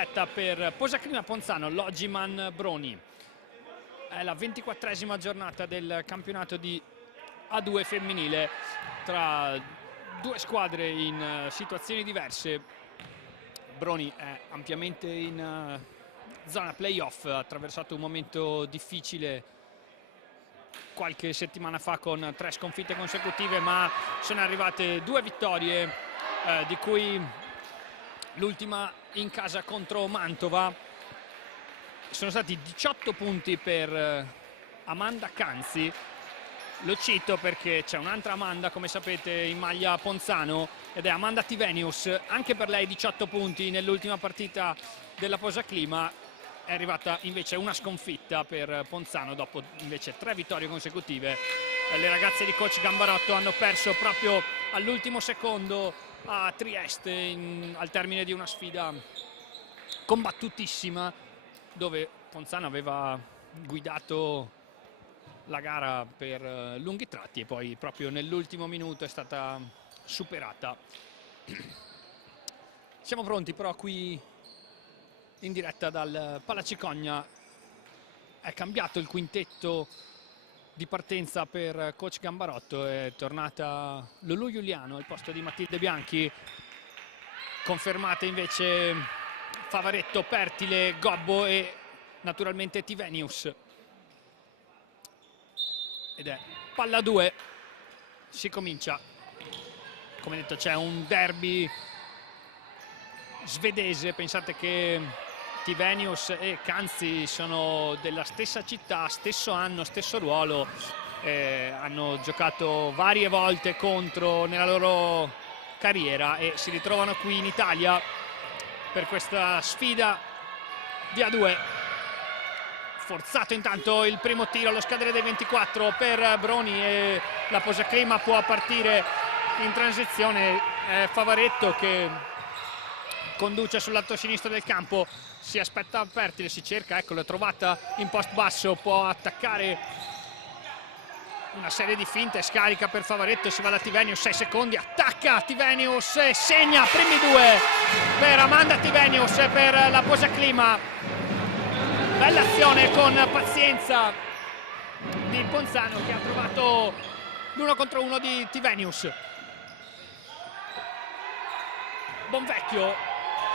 diretta per Posaclima Ponzano, Logiman Broni. È la 24esima giornata del campionato di A2 femminile tra due squadre in situazioni diverse. Broni è ampiamente in zona playoff, ha attraversato un momento difficile qualche settimana fa con 3 sconfitte consecutive, ma sono arrivate 2 vittorie, di cui l'ultima in casa contro Mantova. Sono stati 18 punti per Amanda Canzi. Lo cito perché c'è un'altra Amanda, come sapete, in maglia Ponzano, ed è Amanda Tivenius. Anche per lei 18 punti nell'ultima partita della Posaclima. È arrivata invece una sconfitta per Ponzano dopo invece 3 vittorie consecutive. Le ragazze di coach Gambarotto hanno perso proprio all'ultimo secondo a Trieste al termine di una sfida combattutissima, dove Ponzano aveva guidato la gara per lunghi tratti e poi proprio nell'ultimo minuto è stata superata. Siamo pronti però qui in diretta dal Palacicogna. È cambiato il quintetto di partenza per coach Gambarotto, è tornata Lulu Giuliano al posto di Matilde Bianchi, confermate invece Favaretto, Pertile, Gobbo e naturalmente Tivenius. Ed è palla 2, si comincia. Come detto, c'è un derby svedese. Pensate che Tivenius e Canzi sono della stessa città, stesso anno, stesso ruolo, hanno giocato varie volte contro nella loro carriera e si ritrovano qui in Italia per questa sfida di A2. Forzato intanto il primo tiro allo scadere dei 24 per Broni e la Posaclima può partire in transizione. Favaretto che conduce sul lato sinistro del campo, si aspetta Pertile, si cerca, eccola trovata in post basso, può attaccare una serie di finte, scarica per Favaretto, si va da Tivenius, 6 secondi, attacca Tivenius e segna, primi 2 per Amanda Tivenius e per la Posaclima. Bella azione con pazienza di Ponzano che ha trovato l'1 contro 1 di Tivenius. Bonvecchio,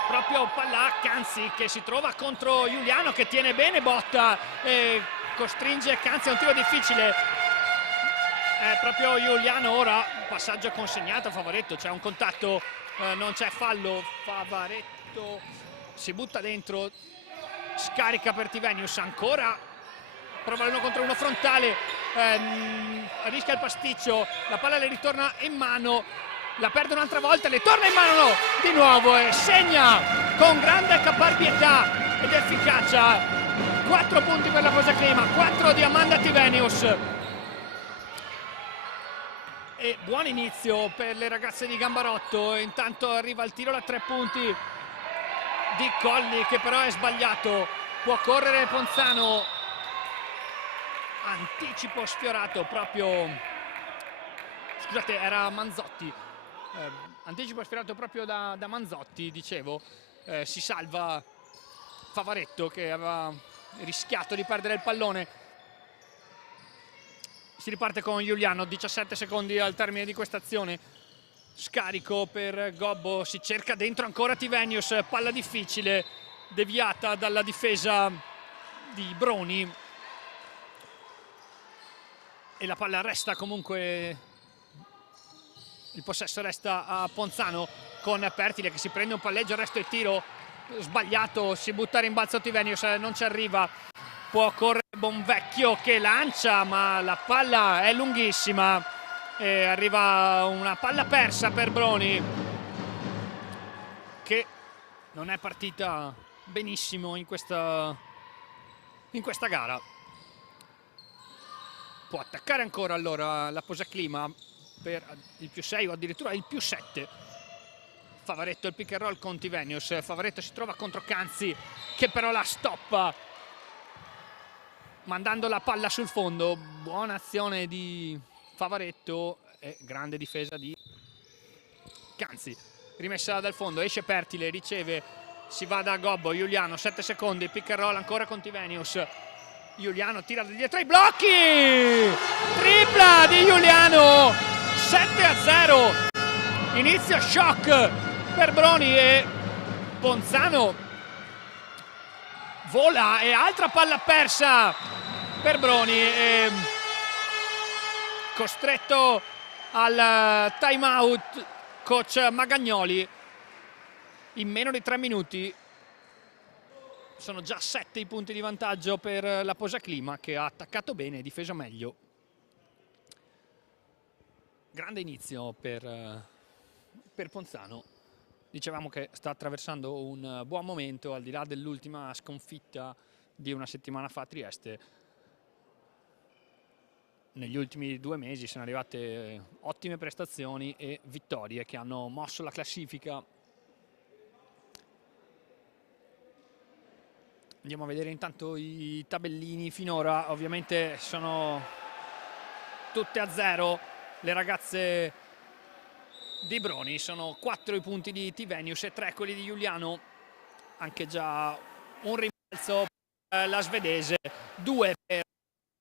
proprio palla a Canzi che si trova contro Giuliano che tiene bene botta e costringe Canzi a un tiro difficile. È proprio Giuliano ora, passaggio consegnato a Favaretto, c'è un contatto, non c'è fallo, Favaretto si butta dentro, scarica per Tivenius, ancora prova l'1 contro 1 frontale, rischia il pasticcio, la palla le ritorna in mano, la perde un'altra volta, le torna in mano di nuovo e segna con grande caparbietà ed efficacia. 4 punti per la Posaclima, 4 di Amanda Tivenius. E buon inizio per le ragazze di Gambarotto. Intanto arriva il tiro da 3 punti di Colli che però è sbagliato. Può correre Ponzano. Anticipo sfiorato proprio. Scusate, era Manzotti. Anticipo sfiorato proprio da Manzotti, dicevo. Si salva Favaretto che aveva rischiato di perdere il pallone. Si riparte con Giuliano, 17 secondi al termine di questa azione. Scarico per Gobbo, si cerca dentro ancora Tivenius, palla difficile, deviata dalla difesa di Broni. E la palla resta comunque, il possesso resta a Ponzano con Pertile che si prende un palleggio, il resto del tiro sbagliato, si butta a rimbalzo Tivenius, non ci arriva. Può correre Bonvecchio che lancia, ma la palla è lunghissima e arriva una palla persa per Broni che non è partita benissimo in questa gara. Può attaccare ancora allora la Posaclima per il +6 o addirittura il +7. Favaretto il pick and roll con Tivenius, Favaretto si trova contro Canzi che però la stoppa mandando la palla sul fondo. Buona azione di Favaretto e grande difesa di Canzi. Rimessa dal fondo, esce Pertile, riceve si va da Gobbo, Giuliano, 7 secondi, pick and roll ancora con Tivenius. Giuliano tira da dietro i blocchi! Tripla di Giuliano! 7-0! Inizio shock per Broni e Ponzano vola e altra palla persa per Broni. E costretto al time out coach Magagnoli. In meno di 3 minuti sono già 7 i punti di vantaggio per la Posaclima, che ha attaccato bene e difeso meglio. Grande inizio per Ponzano. Dicevamo che sta attraversando un buon momento, al di là dell'ultima sconfitta di una settimana fa a Trieste. Negli ultimi 2 mesi sono arrivate ottime prestazioni e vittorie che hanno mosso la classifica. Andiamo a vedere intanto i tabellini. Finora ovviamente sono tutte a 0 le ragazze di Broni. Sono 4 i punti di Tivenius e 3 quelli di Giuliano. Anche già un rimbalzo per la svedese, 2 per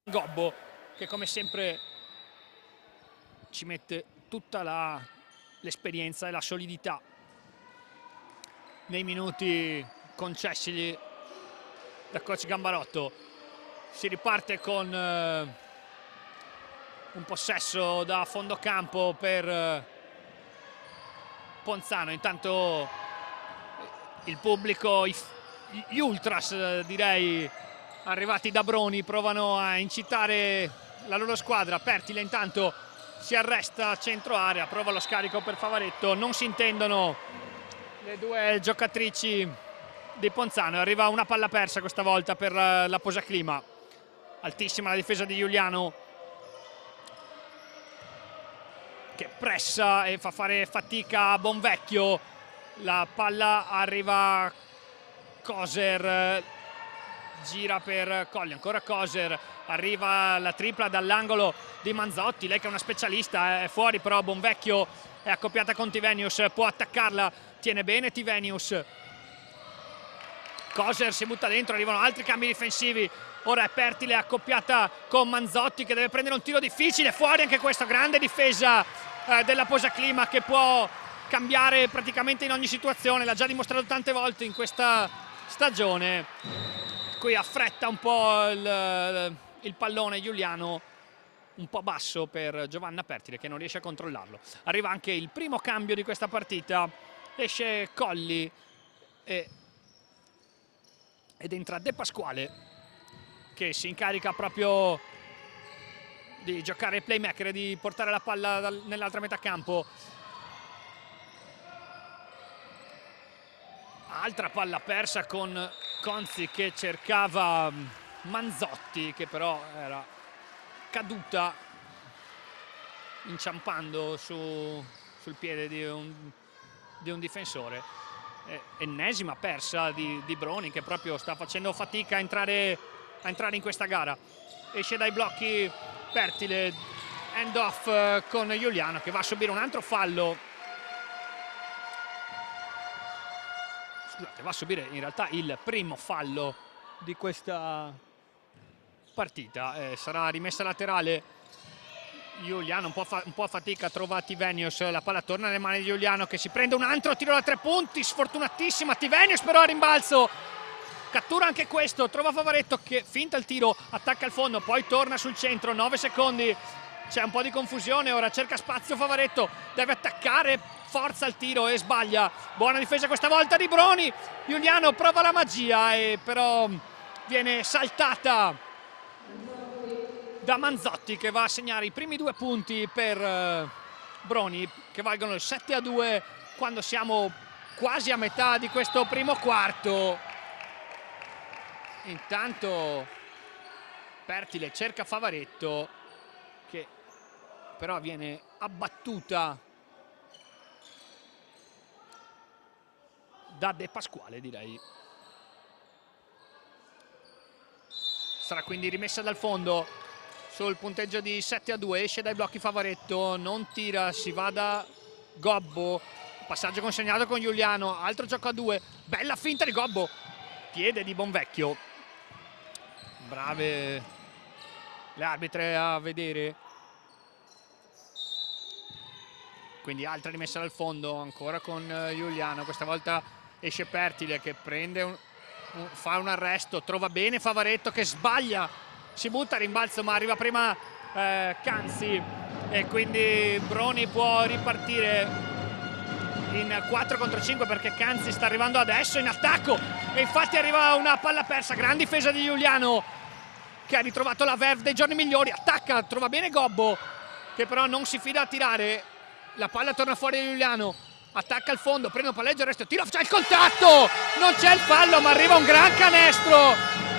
Gobbo, che come sempre ci mette tutta l'esperienza e la solidità nei minuti concessigli da coach Gambarotto. Si riparte con un possesso da fondo campo per Ponzano. Intanto il pubblico, gli ultras direi arrivati da Broni, provano a incitare la loro squadra. Pertile intanto si arresta a centro area, prova lo scarico per Favaretto, non si intendono le due giocatrici di Ponzano. Arriva una palla persa questa volta per la Posaclima. Altissima la difesa di Giuliano, che pressa e fa fare fatica a Bonvecchio. La palla arriva a Coser, gira per Colli, ancora Coser, arriva la tripla dall'angolo di Manzotti. Lei che è una specialista, è fuori, però Bonvecchio è accoppiata con Tivenius, può attaccarla, tiene bene Tivenius. Coser si butta dentro, arrivano altri cambi difensivi. Ora è Pertile accoppiata con Manzotti, che deve prendere un tiro difficile, fuori anche questo. Grande difesa della Posaclima, che può cambiare praticamente in ogni situazione, l'ha già dimostrato tante volte in questa stagione. Qui affretta un po' il pallone Giuliano, un po' basso per Giovanna Pertile, che non riesce a controllarlo. Arriva anche il primo cambio di questa partita, esce Colli ed entra De Pasquale, che si incarica proprio di giocare playmaker e di portare la palla nell'altra metà campo. Altra palla persa con Conzi, che cercava Manzotti, che però era caduta inciampando sul piede di un difensore. Ennesima persa di Broni, che proprio sta facendo fatica a entrare in questa gara. Esce dai blocchi Pertile, end off con Giuliano, che va a subire un altro fallo. Scusate, va a subire in realtà il primo fallo di questa partita. Sarà rimessa laterale. Giuliano un po' a fatica, trova Tivenius, la palla torna nelle mani di Giuliano, che si prende un altro tiro da 3 punti, sfortunatissima Tivenius, però a rimbalzo cattura anche questo, trova Favaretto che finta il tiro, attacca il fondo, poi torna sul centro. 9 secondi, c'è un po' di confusione, ora cerca spazio Favaretto, deve attaccare, forza il tiro e sbaglia. Buona difesa questa volta di Broni. Giuliano prova la magia e però viene saltata da Manzotti, che va a segnare i primi 2 punti per Broni, che valgono il 7-2 quando siamo quasi a metà di questo primo quarto. Intanto Pertile cerca Favaretto, che però viene abbattuta da De Pasquale, direi. Sarà quindi rimessa dal fondo sul punteggio di 7-2. Esce dai blocchi Favaretto, non tira, si va da Gobbo, passaggio consegnato con Giuliano, altro gioco a 2, bella finta di Gobbo, piede di Bonvecchio, brave le arbitre a vedere. Quindi altra rimessa dal fondo ancora con Giuliano, questa volta esce Pertile che prende fa un arresto, trova bene Favaretto che sbaglia, si butta a rimbalzo ma arriva prima Canzi e quindi Broni può ripartire in 4 contro 5 perché Canzi sta arrivando adesso in attacco e infatti arriva una palla persa, gran difesa di Giuliano che ha ritrovato la verve dei giorni migliori, attacca, trova bene Gobbo che però non si fida a tirare. La palla torna fuori di Giuliano, attacca al fondo, prende un palleggio, resto, tiro, c'è il contatto, non c'è il fallo ma arriva un gran canestro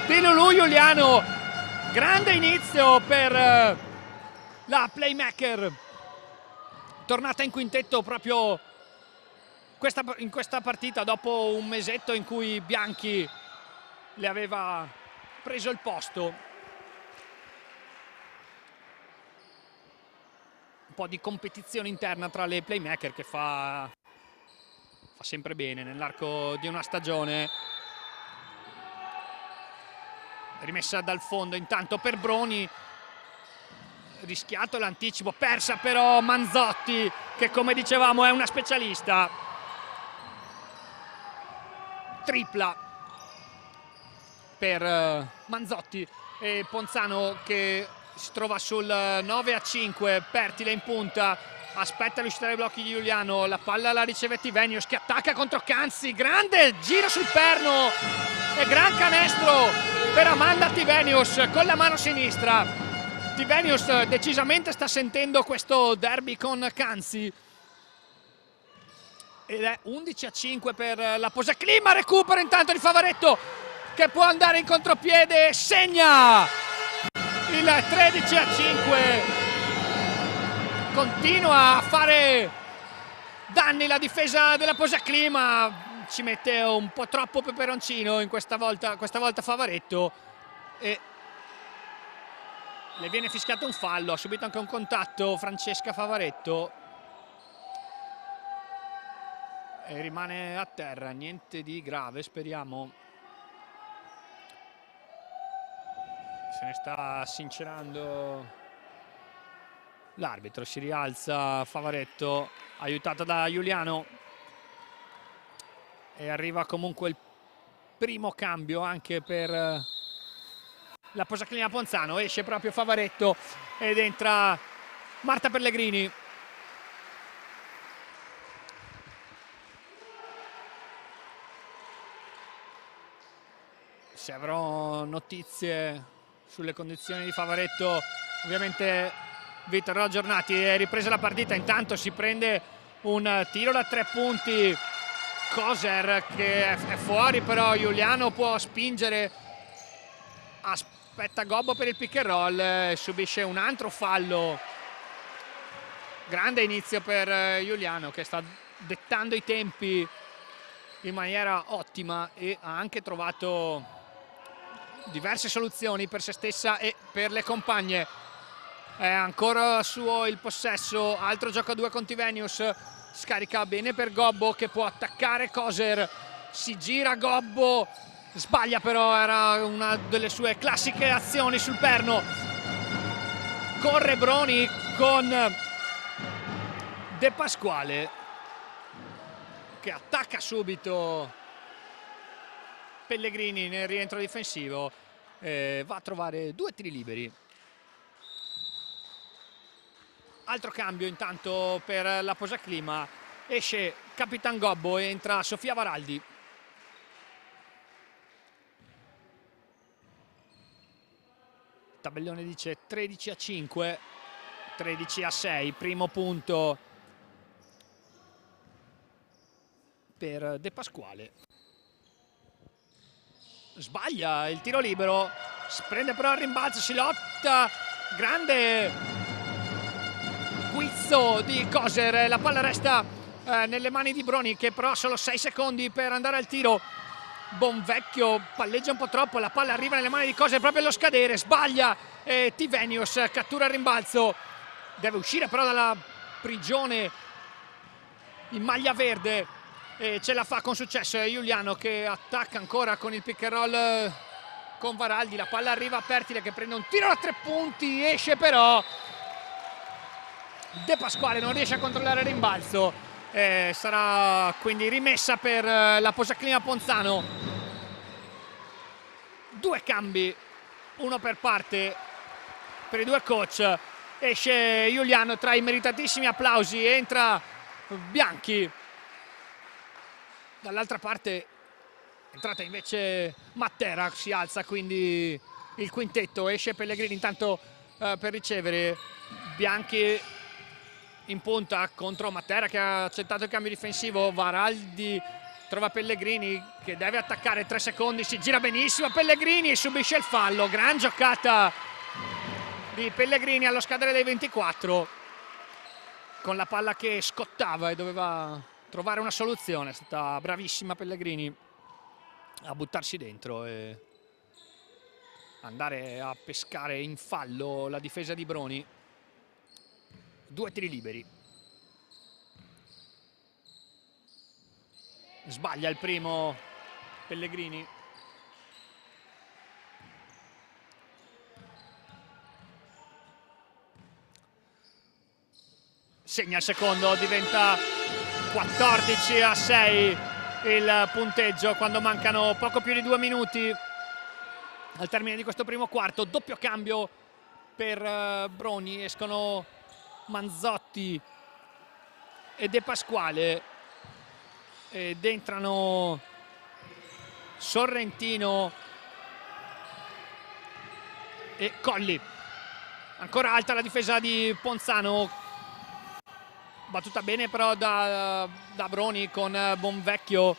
di Lulu Giuliano, grande inizio per la playmaker, tornata in quintetto proprio in questa partita dopo un mesetto in cui Bianchi le aveva preso il posto. Po' di competizione interna tra le playmaker che fa sempre bene nell'arco di una stagione. Rimessa dal fondo intanto per Broni, rischiato l'anticipo, persa però Manzotti che come dicevamo è una specialista. Tripla per Manzotti e Ponzano che si trova sul 9-5, Pertile in punta, aspetta l'uscita dai blocchi di Giuliano, la palla la riceve Tivenius che attacca contro Canzi, grande giro sul perno e gran canestro per Amanda Tivenius con la mano sinistra. Tivenius decisamente sta sentendo questo derby con Canzi ed è 11-5 per la Posaclima, recupero intanto di Favaretto che può andare in contropiede e segna il 13-5. Continua a fare danni la difesa della Posaclima, ci mette un po' troppo peperoncino in questa volta Favaretto e le viene fischiato un fallo, ha subito anche un contatto Francesca Favaretto e rimane a terra, niente di grave, speriamo. Se ne sta sincerando l'arbitro, si rialza Favaretto aiutato da Giuliano e arriva comunque il primo cambio anche per la Posaclima Ponzano, esce proprio Favaretto ed entra Marta Pellegrini. Se avrò notizie sulle condizioni di Favaretto ovviamente vi terrò aggiornati. È ripresa la partita, intanto si prende un tiro da 3 punti Koser che è fuori, però Giuliano può spingere, aspetta Gobbo per il pick and roll, subisce un altro fallo. Grande inizio per Giuliano che sta dettando i tempi in maniera ottima e ha anche trovato diverse soluzioni per se stessa e per le compagne. È ancora suo il possesso, altro gioco a 2 con Tivenius, scarica bene per Gobbo che può attaccare Koser, si gira Gobbo, sbaglia però, era una delle sue classiche azioni sul perno. Corre Broni con De Pasquale che attacca subito Pellegrini nel rientro difensivo, va a trovare 2 tiri liberi. Altro cambio intanto per la Posaclima, esce Capitan Gobbo e entra Sofia Varaldi. Il tabellone dice 13-5, 13-6, primo punto per De Pasquale. Sbaglia il tiro libero, prende però il rimbalzo, si lotta, grande guizzo di Koser, la palla resta nelle mani di Broni che però ha solo 6 secondi per andare al tiro. Bonvecchio palleggia un po' troppo, la palla arriva nelle mani di Koser proprio allo scadere, sbaglia e Tivenius cattura il rimbalzo, deve uscire però dalla prigione in maglia verde, e ce la fa con successo. È Giuliano che attacca ancora con il pick and roll con Varaldi, la palla arriva a Pertile che prende un tiro da 3 punti, esce però De Pasquale, non riesce a controllare il rimbalzo, sarà quindi rimessa per la Posaclima Ponzano. 2 cambi, uno per parte per i 2 coach. Esce Giuliano tra i meritatissimi applausi, entra Bianchi. Dall'altra parte è entrata invece Matera, si alza quindi il quintetto. Esce Pellegrini intanto per ricevere. Bianchi in punta contro Matera che ha accettato il cambio difensivo. Varaldi trova Pellegrini che deve attaccare, 3 secondi, si gira benissimo Pellegrini e subisce il fallo. Gran giocata di Pellegrini allo scadere dei 24, con la palla che scottava e doveva trovare una soluzione. È stata bravissima Pellegrini a buttarsi dentro e andare a pescare in fallo la difesa di Broni. 2 tiri liberi. Sbaglia il primo Pellegrini. Segna il secondo, diventa 14-6 il punteggio quando mancano poco più di 2 minuti al termine di questo primo quarto. Doppio cambio per Broni, escono Manzotti e De Pasquale ed entrano Sorrentino e Colli. Ancora alta la difesa di Ponzano, battuta bene però da Broni con Bonvecchio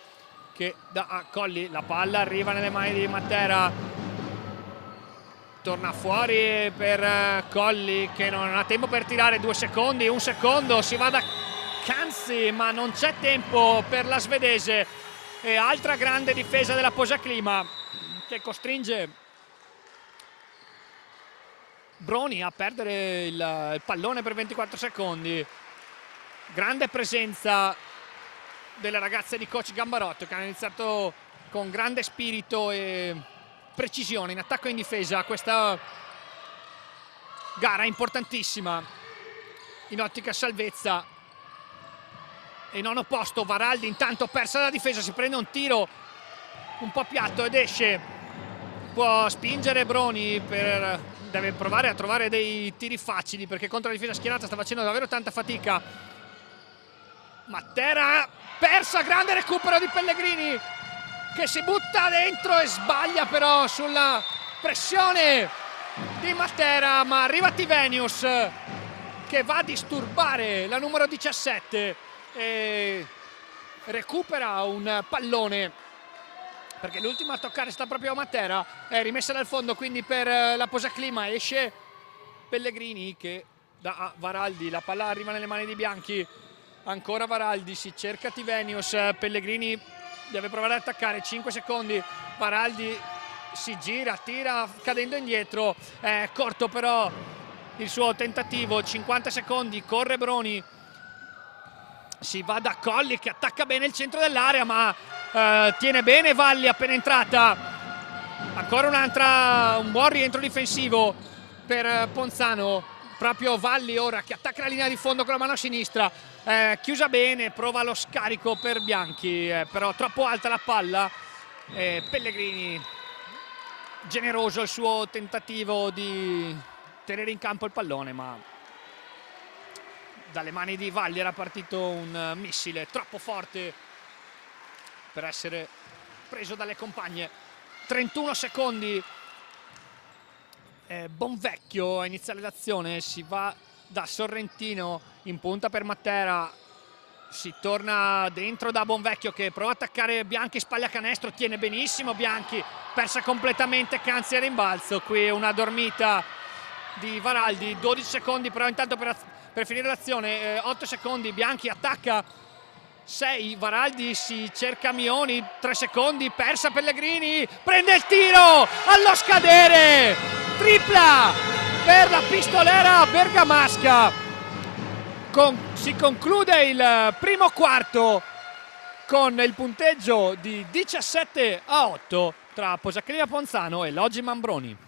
che dà a Colli. La palla arriva nelle mani di Matera, torna fuori per Colli che non ha tempo per tirare. 2 secondi, 1 secondo, si va da Canzi ma non c'è tempo per la svedese. E altra grande difesa della Posaclima che costringe Broni a perdere il pallone per 24 secondi. Grande presenza delle ragazze di coach Gambarotto che hanno iniziato con grande spirito e precisione in attacco e in difesa questa gara importantissima in ottica salvezza. E nono posto Varaldi intanto persa la difesa, si prende un tiro un po' piatto ed esce. Può spingere Broni, deve provare a trovare dei tiri facili perché contro la difesa schierata sta facendo davvero tanta fatica. Matera persa, grande recupero di Pellegrini che si butta dentro e sbaglia però sulla pressione di Matera, ma arriva Tivenius che va a disturbare la numero 17 e recupera un pallone perché l'ultima a toccare sta proprio Matera. È rimessa dal fondo quindi per la Posaclima. Esce Pellegrini che dà a Varaldi, la palla arriva nelle mani di Bianchi. Ancora Varaldi, si cerca Tivenius, Pellegrini deve provare ad attaccare, 5 secondi, Varaldi si gira, tira cadendo indietro, è corto però il suo tentativo. 50 secondi, corre Broni, si va da Colli che attacca bene il centro dell'area ma tiene bene Valli appena entrata. Ancora un buon rientro difensivo per Ponzano, proprio Valli ora che attacca la linea di fondo con la mano sinistra, chiusa bene, prova lo scarico per Bianchi, però troppo alta la palla. Pellegrini generoso il suo tentativo di tenere in campo il pallone ma dalle mani di Valli era partito un missile troppo forte per essere preso dalle compagne. 31 secondi, Bonvecchio a iniziare l'azione, si va da Sorrentino in punta per Matera, si torna dentro da Bonvecchio che prova a attaccare Bianchi, spaglia canestro, tiene benissimo Bianchi, persa completamente Canzi a rimbalzo. Qui una dormita di Varaldi, 12 secondi però intanto per finire l'azione, 8 secondi, Bianchi attacca, 6, Varaldi si cerca Mioni, 3 secondi, persa Pellegrini, prende il tiro allo scadere, tripla per la pistolera bergamasca si conclude il primo quarto con il punteggio di 17-8 tra Posaclima Ponzano e Logiman Broni.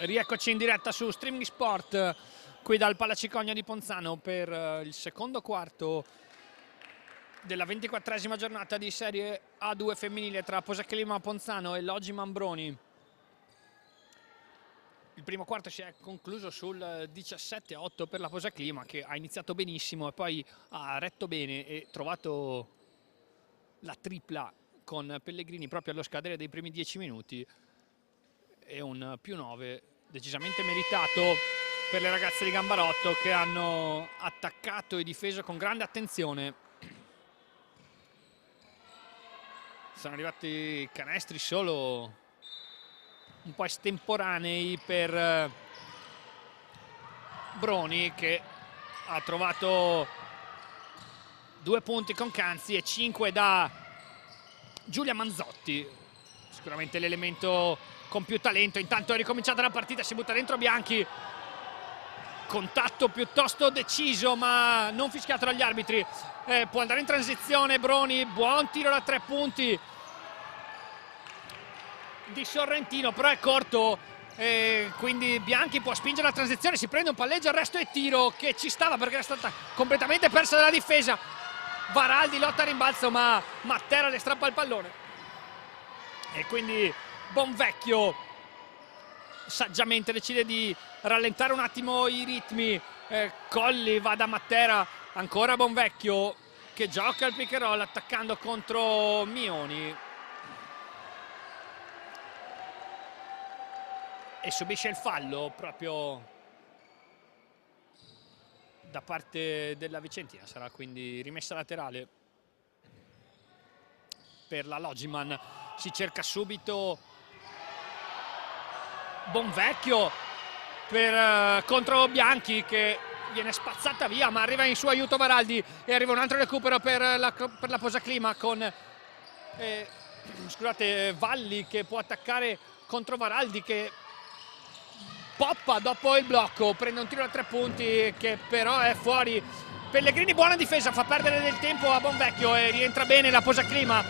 Rieccoci in diretta su Streaming Sport qui dal Palacicogna di Ponzano per il secondo quarto della 24esima giornata di Serie A2 femminile tra Posaclima Ponzano e Logiman Broni. Il primo quarto si è concluso sul 17-8 per la Posaclima, che ha iniziato benissimo e poi ha retto bene e trovato la tripla con Pellegrini proprio allo scadere dei primi 10 minuti. E un +9 decisamente meritato per le ragazze di Gambarotto, che hanno attaccato e difeso con grande attenzione. Sono arrivati canestri solo un po' estemporanei per Broni, che ha trovato 2 punti con Canzi e 5 da Giulia Manzotti, sicuramente l'elemento con più talento. Intanto è ricominciata la partita, si butta dentro Bianchi, contatto piuttosto deciso ma non fischiato dagli arbitri. Può andare in transizione Broni, buon tiro da 3 punti di Sorrentino, però è corto, quindi Bianchi può spingere la transizione, si prende un palleggio, il resto è tiro che ci stava perché era stata completamente persa dalla difesa. Varaldi lotta a rimbalzo ma Matera le strappa il pallone e quindi Bonvecchio saggiamente decide di rallentare un attimo i ritmi. Colli va da Matera, ancora Bonvecchio che gioca il pick and roll attaccando contro Mioni e subisce il fallo proprio da parte della Vicentina. Sarà quindi rimessa laterale per la Logiman. Si cerca subito Bonvecchio contro Bianchi, che viene spazzata via ma arriva in suo aiuto Varaldi e arriva un altro recupero per la Posaclima con scusate, Valli che può attaccare contro Varaldi, che poppa dopo il blocco, prende un tiro da 3 punti che però è fuori. Pellegrini buona difesa, fa perdere del tempo a Bonvecchio e rientra bene la Posaclima.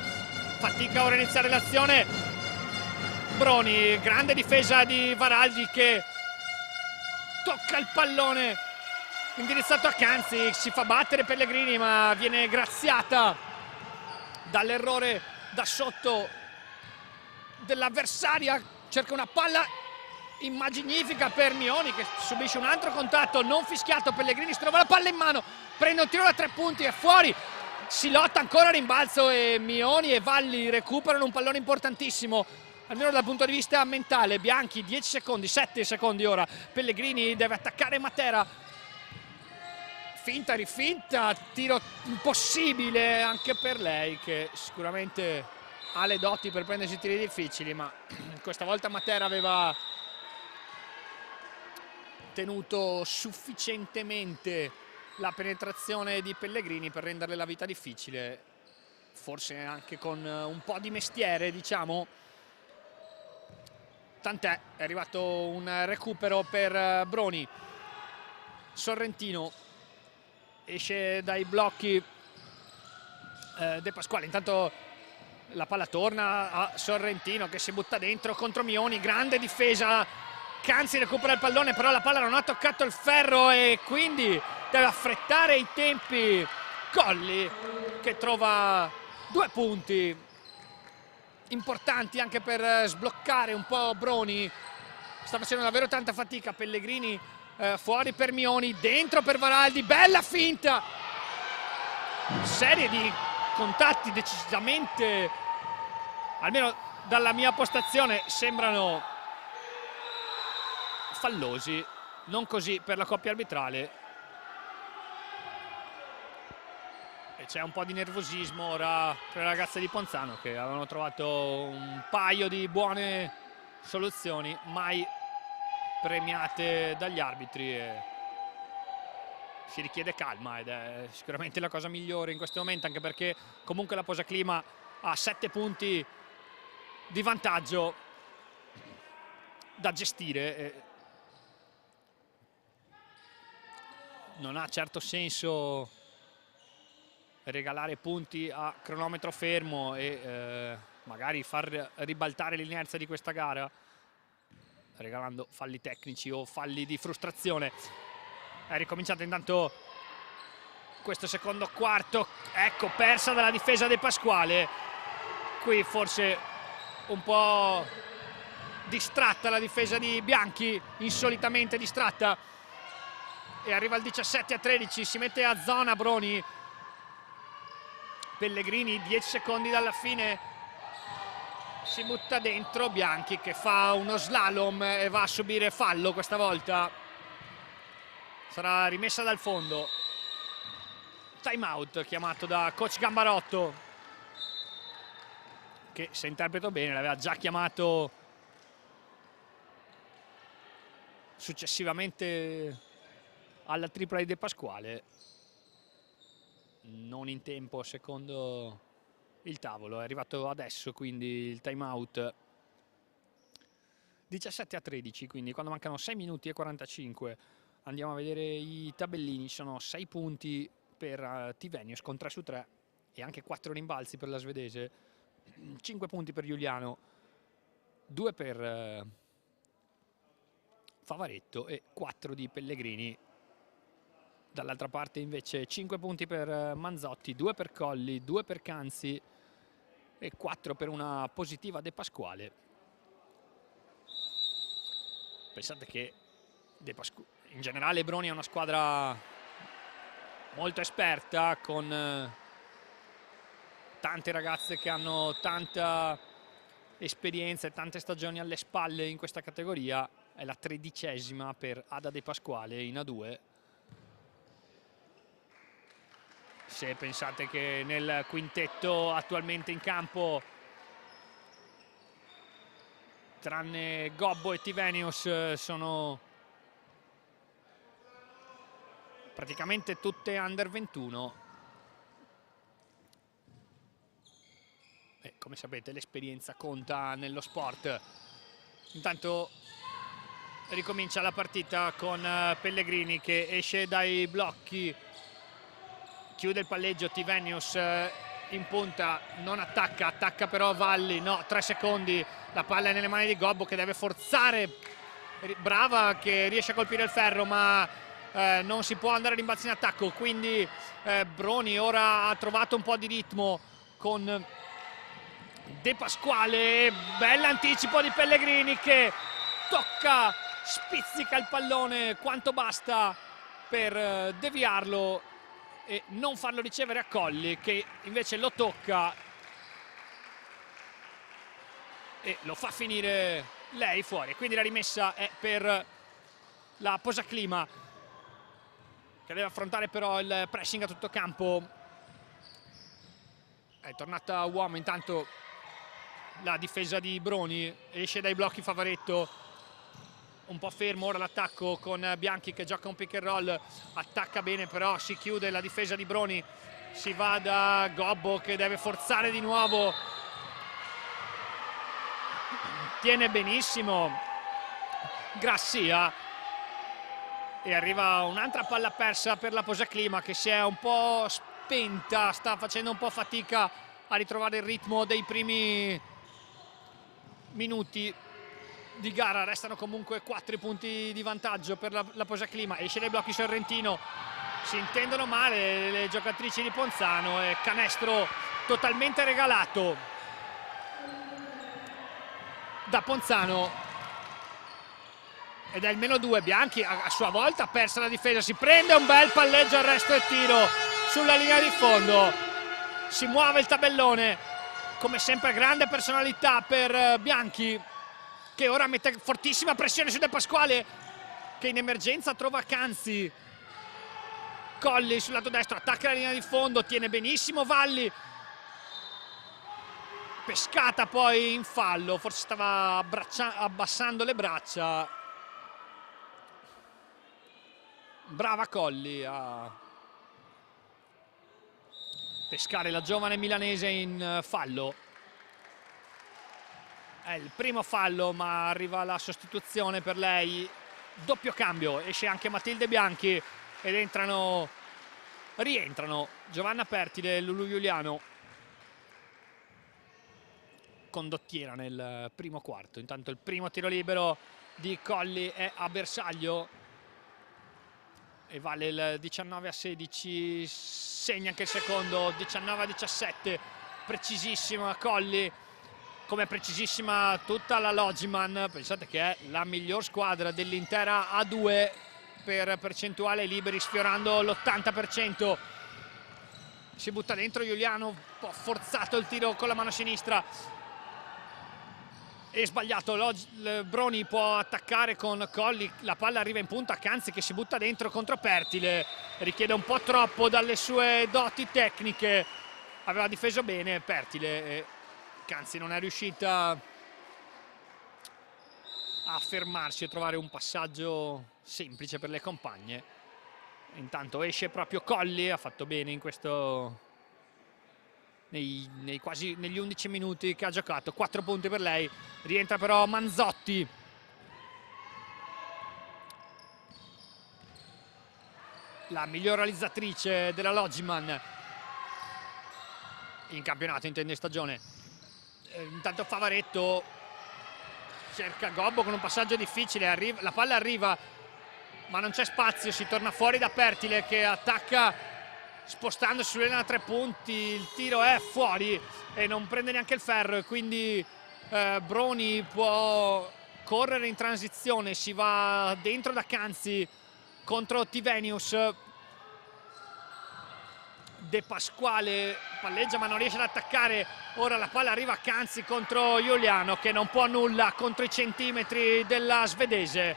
Fatica ora a iniziare l'azione. Broni, grande difesa di Varaldi che tocca il pallone indirizzato a Canzi, si fa battere Pellegrini ma viene graziata dall'errore da sotto dell'avversaria. Cerca una palla immaginifica per Mioni che subisce un altro contatto non fischiato. Pellegrini si trova la palla in mano, prende un tiro da 3 punti, è fuori. Si lotta ancora a rimbalzo e Mioni e Valli recuperano un pallone importantissimo, almeno dal punto di vista mentale. Bianchi 10 secondi, 7 secondi ora. Pellegrini deve attaccare Matera, finta, rifinta, tiro impossibile anche per lei, che sicuramente ha le doti per prendersi tiri difficili, ma questa volta Matera aveva tenuto sufficientemente la penetrazione di Pellegrini per renderle la vita difficile, forse anche con un po' di mestiere, diciamo. Tant'è, è arrivato un recupero per Broni. Sorrentino esce dai blocchi De Pasquale, intanto la palla torna a Sorrentino che si butta dentro contro Mioni, grande difesa, Canzi recupera il pallone, però la palla non ha toccato il ferro e quindi deve affrettare i tempi Colli, che trova 2 punti importanti anche per sbloccare un po' Broni. Sta facendo davvero tanta fatica Pellegrini, fuori per Mioni, dentro per Varaldi, bella finta, serie di contatti decisamente, almeno dalla mia postazione, sembrano fallosi, non così per la coppia arbitrale. E c'è un po' di nervosismo ora per le ragazze di Ponzano, che avevano trovato un paio di buone soluzioni mai premiate dagli arbitri, e si richiede calma ed è sicuramente la cosa migliore in questo momento, anche perché comunque la Posaclima ha 7 punti di vantaggio da gestire e non ha certo senso regalare punti a cronometro fermo e magari far ribaltare l'inerzia di questa gara regalando falli tecnici o falli di frustrazione. È ricominciato intanto questo secondo quarto, ecco, persa dalla difesa De Pasquale, qui forse un po' distratta la difesa di Bianchi, insolitamente distratta, e arriva il 17-13, si mette a zona Broni. Pellegrini 10 secondi dalla fine si butta dentro, Bianchi che fa uno slalom e va a subire fallo questa volta, sarà rimessa dal fondo. Time out chiamato da coach Gambarotto, che, se interpreto bene, l'aveva già chiamato successivamente alla tripla di De Pasquale, non in tempo secondo il tavolo, è arrivato adesso quindi il time out. 17-13, quindi quando mancano 6 minuti e 45 andiamo a vedere i tabellini. Sono 6 punti per Tivenius con 3 su 3 e anche 4 rimbalzi per la svedese, 5 punti per Giuliano, 2 per Favaretto e 4 di Pellegrini. Dall'altra parte invece 5 punti per Manzotti, 2 per Colli, 2 per Canzi e 4 per una positiva De Pasquale. Pensate che in generale Broni è una squadra molto esperta, con tante ragazze che hanno tanta esperienza e tante stagioni alle spalle in questa categoria. È la 13ª per Ada De Pasquale in A2. Se pensate che nel quintetto attualmente in campo, tranne Gobbo e Tivenius, sono praticamente tutte under 21, e come sapete l'esperienza conta nello sport. Intanto ricomincia la partita con Pellegrini che esce dai blocchi, chiude il palleggio, Tivenius in punta, non attacca però Valli, no, 3 secondi, la palla è nelle mani di Gobbo che deve forzare, Brava che riesce a colpire il ferro ma non si può andare a rimbalzi in attacco, quindi Broni ora ha trovato un po' di ritmo con De Pasquale, bell'anticipo di Pellegrini che tocca, spizzica il pallone quanto basta per deviarlo e non farlo ricevere a Colli, che invece lo tocca e lo fa finire lei fuori. Quindi la rimessa è per la Posaclima, che deve affrontare però il pressing a tutto campo. È tornata uomo intanto la difesa di Broni, esce dai blocchi Favaretto, un po' fermo ora l'attacco con Bianchi che gioca un pick and roll, attacca bene però si chiude la difesa di Broni, si va da Gobbo che deve forzare di nuovo, tiene benissimo Grassia e arriva un'altra palla persa per la Posaclima che si è un po' spenta, sta facendo un po' fatica a ritrovare il ritmo dei primi minuti di gara. Restano comunque 4 punti di vantaggio per la Posaclima, esce dai blocchi Sorrentino, si intendono male le giocatrici di Ponzano e canestro totalmente regalato da Ponzano ed è il -2. Bianchi a sua volta ha perso la difesa, si prende un bel palleggio, arresto e tiro sulla linea di fondo, si muove il tabellone, come sempre grande personalità per Bianchi che ora mette fortissima pressione su De Pasquale che in emergenza trova Canzi. Colli sul lato destro, attacca la linea di fondo, tiene benissimo Valli, pescata poi in fallo, forse stava abbassando le braccia. Brava Colli a pescare la giovane milanese in fallo. È il primo fallo ma arriva la sostituzione per lei, doppio cambio, esce anche Matilde Bianchi ed rientrano Giovanna Pertile e Lulu Giuliano, condottiera nel primo quarto. Intanto il primo tiro libero di Colli è a bersaglio e vale il 19-16, segna anche il secondo, 19-17, precisissima Colli, come precisissima tutta la Logiman. Pensate che è la miglior squadra dell'intera A2 per percentuale liberi, sfiorando l'80%. Si butta dentro Giuliano, un po' forzato il tiro con la mano sinistra e sbagliato. Broni può attaccare con Colli, la palla arriva in punta a Canzi che si butta dentro contro Pertile, richiede un po' troppo dalle sue doti tecniche, aveva difeso bene Pertile e Canzi non è riuscita a fermarsi e trovare un passaggio semplice per le compagne. Intanto esce proprio Colli, ha fatto bene in questo negli 11 minuti che ha giocato, 4 punti per lei. Rientra però Manzotti, la miglior realizzatrice della Logiman in campionato, intende stagione. Intanto Favaretto cerca Gobbo con un passaggio difficile, la palla arriva ma non c'è spazio, si torna fuori da Pertile che attacca spostandosi sulla linea da 3 punti, il tiro è fuori e non prende neanche il ferro e quindi Broni può correre in transizione, si va dentro da Canzi contro Tivenius. De Pasquale palleggia ma non riesce ad attaccare, ora la palla arriva a Canzi contro Giuliano che non può nulla contro i centimetri della svedese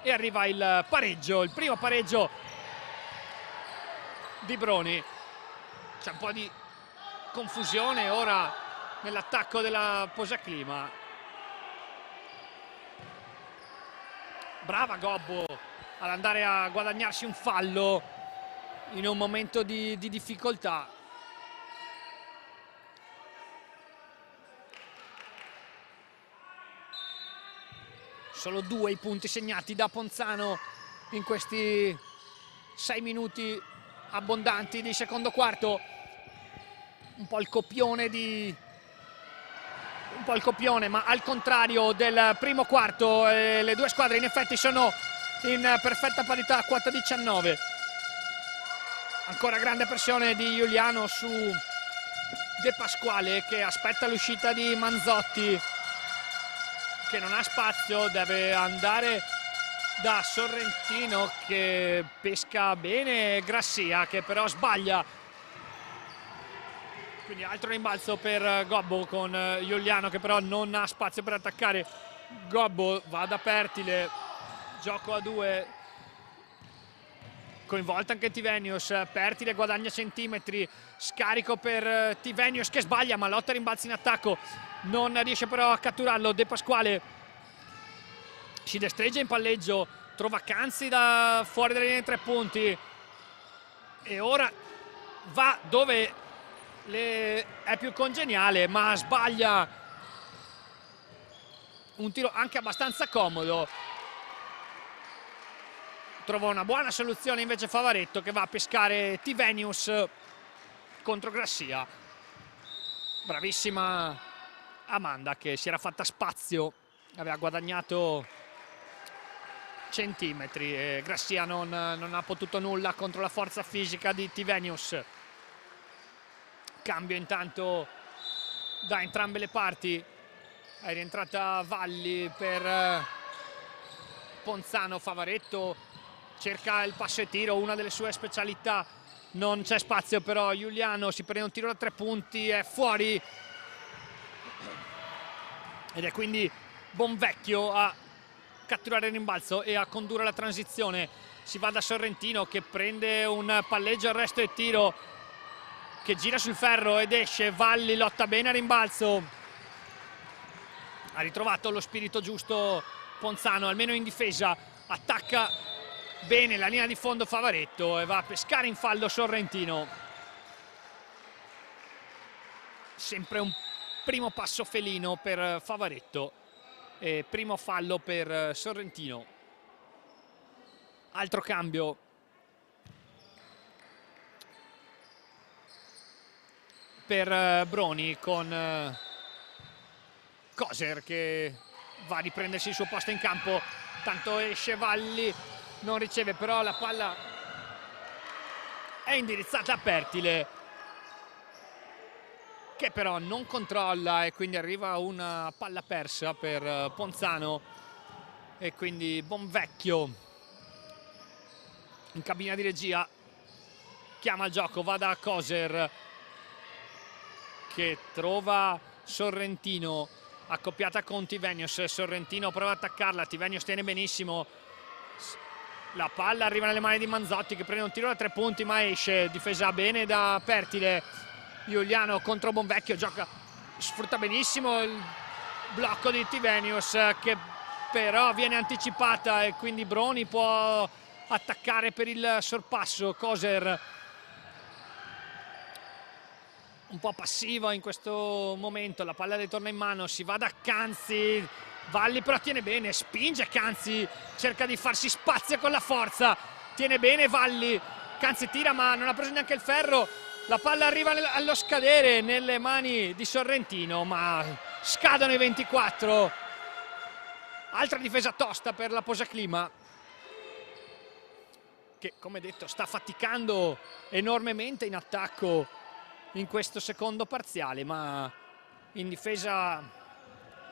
e arriva il pareggio, il primo pareggio di Broni. C'è un po' di confusione ora nell'attacco della Posaclima. Brava Gobbo ad andare a guadagnarsi un fallo in un momento di difficoltà. Solo 2 i punti segnati da Ponzano in questi 6 minuti abbondanti di secondo quarto. Un po' il copione ma al contrario del primo quarto le due squadre in effetti sono in perfetta parità, 4-19. Ancora grande pressione di Giuliano su De Pasquale che aspetta l'uscita di Manzotti che non ha spazio, deve andare da Sorrentino che pesca bene Grassia che però sbaglia, quindi altro rimbalzo per Gobbo con Giuliano che però non ha spazio per attaccare. Gobbo va da Pertile, gioco a 2, coinvolta anche Tivenius, Pertile guadagna centimetri, scarico per Tivenius che sbaglia ma lotta rimbalzi in attacco, non riesce però a catturarlo De Pasquale si destreggia in palleggio, trova Canzi da fuori dalle linee 3 punti e ora va dove è più congeniale, ma sbaglia un tiro anche abbastanza comodo. Trova una buona soluzione invece Favaretto, che va a pescare Tivenius contro Grassia. Bravissima Amanda, che si era fatta spazio, aveva guadagnato centimetri e Grassia non ha potuto nulla contro la forza fisica di Tivenius. Cambio intanto da entrambe le parti, è rientrata Valli per Ponzano. Favaretto cerca il passo e tiro, una delle sue specialità, non c'è spazio però, Giuliano si prende un tiro da 3 punti, è fuori ed è quindi Bonvecchio a catturare il rimbalzo e a condurre la transizione. Si va da Sorrentino che prende un palleggio, arresto e tiro, che gira sul ferro ed esce. Valli lotta bene a rimbalzo, ha ritrovato lo spirito giusto Ponzano, almeno in difesa, attacca bene la linea di fondo Favaretto e va a pescare in fallo Sorrentino. Sempre un primo passo felino per Favaretto e primo fallo per Sorrentino. Altro cambio per Broni, con Coser che va a riprendersi il suo posto in campo. Tanto esce Valli, non riceve, però la palla è indirizzata a Pertile, che però non controlla e quindi arriva una palla persa per Ponzano e quindi Bonvecchio in cabina di regia chiama il gioco, va da Coser che trova Sorrentino accoppiata con Tivenius. Sorrentino prova ad attaccarla, Tivenius tiene benissimo, la palla arriva nelle mani di Manzotti che prende un tiro da 3 punti ma esce, difesa bene da Pertile. Giuliano contro Bonvecchio, gioca, sfrutta benissimo il blocco di Tivenius che però viene anticipata e quindi Broni può attaccare per il sorpasso. Coser un po' passivo in questo momento, la palla ritorna in mano, si va da Canzi, Valli però tiene bene, spinge Canzi, cerca di farsi spazio con la forza, tiene bene Valli, Canzi tira ma non ha preso neanche il ferro, la palla arriva allo scadere nelle mani di Sorrentino ma scadono i 24. Altra difesa tosta per la Posaclima, che come detto sta faticando enormemente in attacco in questo secondo parziale, ma in difesa,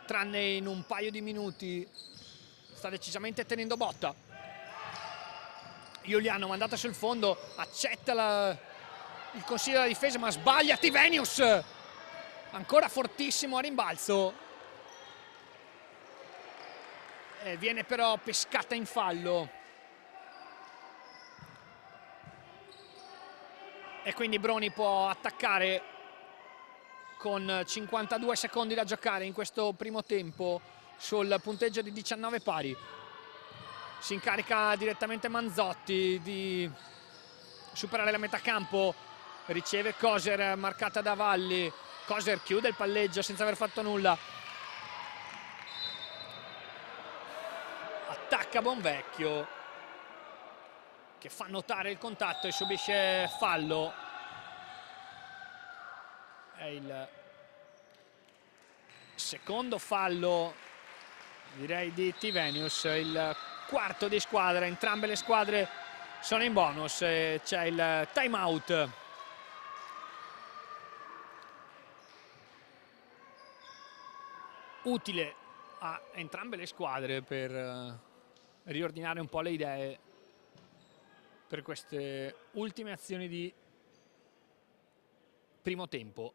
tranne in un paio di minuti, sta decisamente tenendo botta. Giuliano mandato sul fondo, accetta il consiglio della difesa ma sbaglia Tivenius, ancora fortissimo a rimbalzo e viene però pescata in fallo e quindi Broni può attaccare con 52 secondi da giocare in questo primo tempo sul punteggio di 19 pari. Si incarica direttamente Manzotti di superare la metà campo, riceve Coser marcata da Valli, Coser chiude il palleggio senza aver fatto nulla, attacca Bonvecchio che fa notare il contatto e subisce fallo. È il secondo fallo direi di Tivenius, il quarto di squadra, entrambe le squadre sono in bonus e c'è il time out. Utile a entrambe le squadre per riordinare un po' le idee per queste ultime azioni di primo tempo.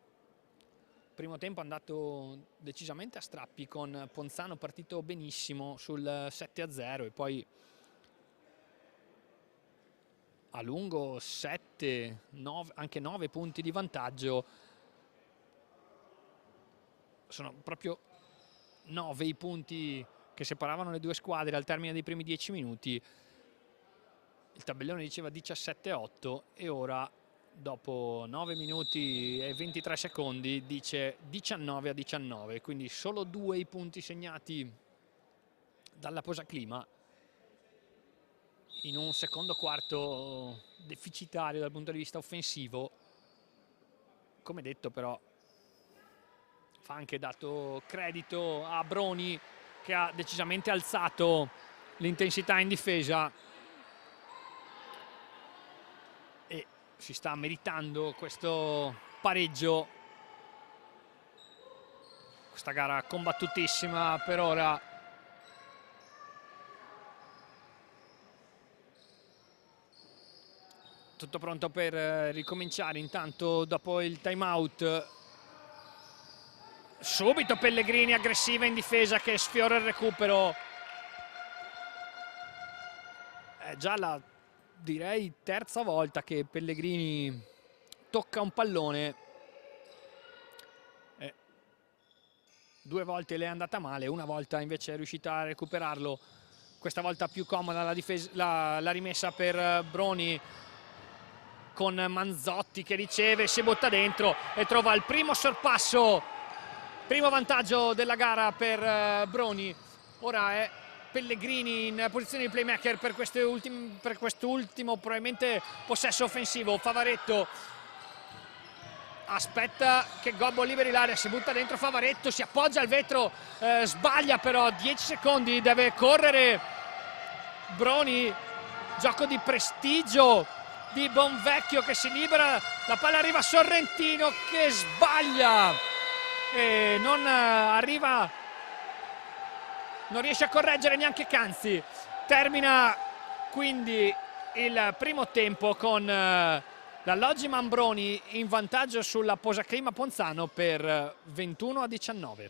Primo tempo è andato decisamente a strappi, con Ponzano partito benissimo sul 7-0 e poi a lungo 7, 9, anche 9 punti di vantaggio. Sono proprio 9 i punti che separavano le due squadre al termine dei primi 10 minuti. Il tabellone diceva 17-8 e ora, dopo 9 minuti e 23 secondi, dice 19-19, quindi solo 2 i punti segnati dalla Posaclima in un secondo quarto deficitario dal punto di vista offensivo. Come detto, però, fa anche dato credito a Broni, che ha decisamente alzato l'intensità in difesa e si sta meritando questo pareggio. Questa gara combattutissima per ora. Tutto pronto per ricominciare. Intanto, dopo il time out, subito Pellegrini aggressiva in difesa che sfiora il recupero. È già la, direi, terza volta che Pellegrini tocca un pallone. 2 volte le è andata male, una volta invece è riuscita a recuperarlo. Questa volta più comoda la rimessa per Broni, con Manzotti che riceve, si butta dentro e trova il primo sorpasso, primo vantaggio della gara per Broni. Ora è Pellegrini in posizione di playmaker per quest'ultimo probabilmente possesso offensivo. Favaretto aspetta che Gobbo liberi l'area, si butta dentro Favaretto, si appoggia al vetro, sbaglia però, 10 secondi, deve correre Broni. Gioco di prestigio di Bonvecchio che si libera, la palla arriva a Sorrentino che sbaglia e non riesce a correggere neanche Canzi. Termina quindi il primo tempo con la Loggiman Broni in vantaggio sulla Posaclima Ponzano per 21-19.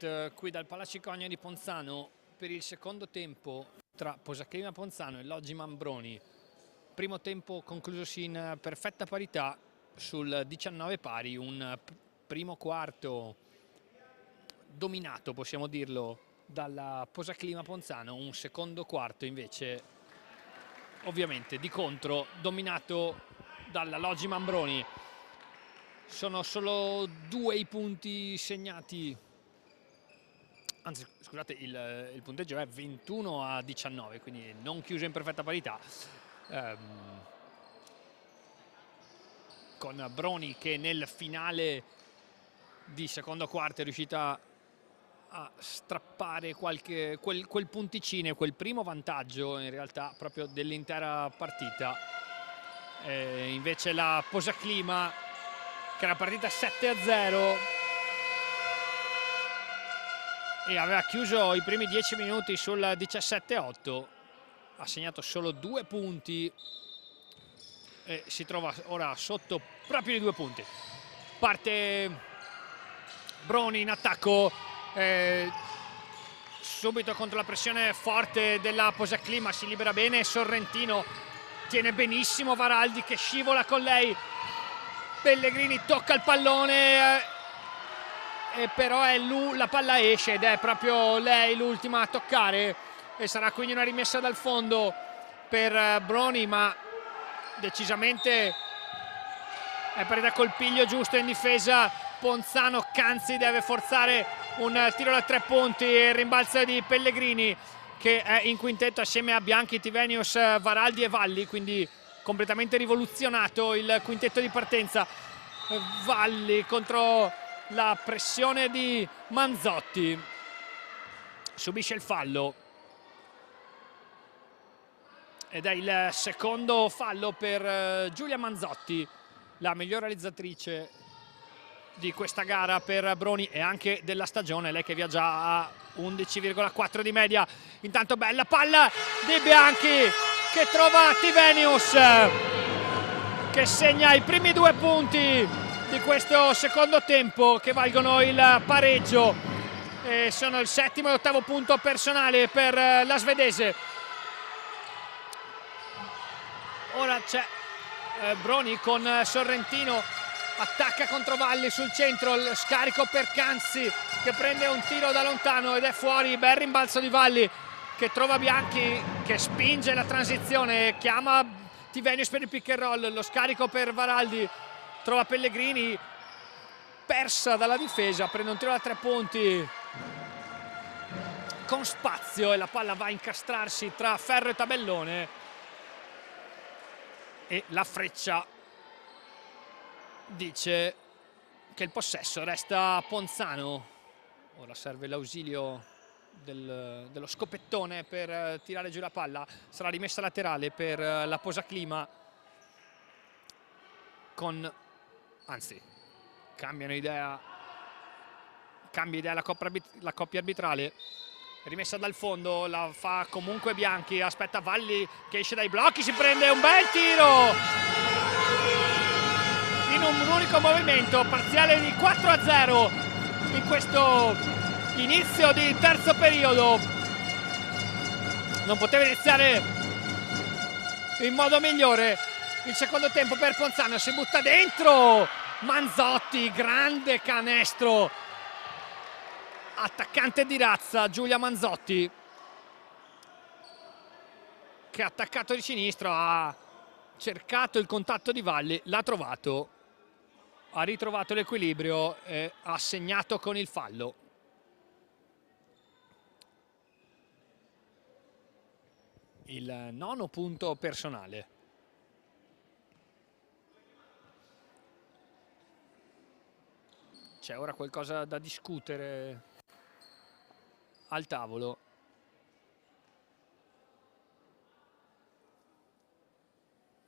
reset qui dal Palacicogna di Ponzano per il secondo tempo tra Posaclima Ponzano e Loggiman Broni. Primo tempo conclusosi in perfetta parità sul 19 pari, un primo quarto dominato, possiamo dirlo, dalla Posaclima Ponzano, un secondo quarto invece ovviamente di contro dominato dalla Loggiman Broni. Sono solo 2 i punti segnati, anzi scusate, il punteggio è 21-19, quindi non chiuso in perfetta parità, con Broni che nel finale di secondo quarto è riuscita a strappare quel punticino, quel primo vantaggio in realtà proprio dell'intera partita. Invece la Posaclima, che era partita 7-0 e aveva chiuso i primi 10 minuti sul 17-8, ha segnato solo 2 punti e si trova ora sotto proprio di 2 punti. Parte Broni in attacco, subito contro la pressione forte della Posaclima, si libera bene Sorrentino, tiene benissimo Varaldi che scivola con lei, Pellegrini tocca il pallone e però la palla esce ed è proprio lei l'ultima a toccare e sarà quindi una rimessa dal fondo per Broni, ma decisamente è partita col piglio giusto in difesa Ponzano. Canzi deve forzare un tiro da 3 punti e il rimbalzo di Pellegrini che è in quintetto assieme a Bianchi, Tivenius, Varaldi e Valli, quindi completamente rivoluzionato il quintetto di partenza. Valli contro la pressione di Manzotti subisce il fallo ed è il secondo fallo per Giulia Manzotti, la miglior realizzatrice di questa gara per Broni e anche della stagione, lei che viaggia a 11,4 di media. Intanto bella palla di Bianchi che trova Tivenius che segna i primi 2 punti di questo secondo tempo che valgono il pareggio e sono il 7° e 8° punto personale per la svedese. Ora c'è Broni con Sorrentino, attacca contro Valli sul centro, il scarico per Canzi che prende un tiro da lontano ed è fuori. Bel rimbalzo di Valli che trova Bianchi che spinge la transizione, chiama Tivenius per il pick and roll, lo scarico per Varaldi, trova Pellegrini, persa dalla difesa, prende un tiro da 3 punti con spazio e la palla va a incastrarsi tra ferro e tabellone e la freccia dice che il possesso resta a Ponzano. Ora serve l'ausilio dello scopettone per tirare giù la palla, sarà rimessa laterale per la Posaclima anzi cambia idea la coppia arbitrale. Rimessa dal fondo, la fa comunque Bianchi, aspetta Valli che esce dai blocchi, si prende un bel tiro in un unico movimento, parziale di 4-0 in questo inizio di terzo periodo. Non poteva iniziare in modo migliore il secondo tempo per Ponzano, si butta dentro Manzotti, grande canestro, attaccante di razza Giulia Manzotti che ha attaccato di sinistro, ha cercato il contatto di Valli, l'ha trovato, ha ritrovato l'equilibrio e ha segnato con il fallo. Il 9° punto personale. C'è ora qualcosa da discutere al tavolo.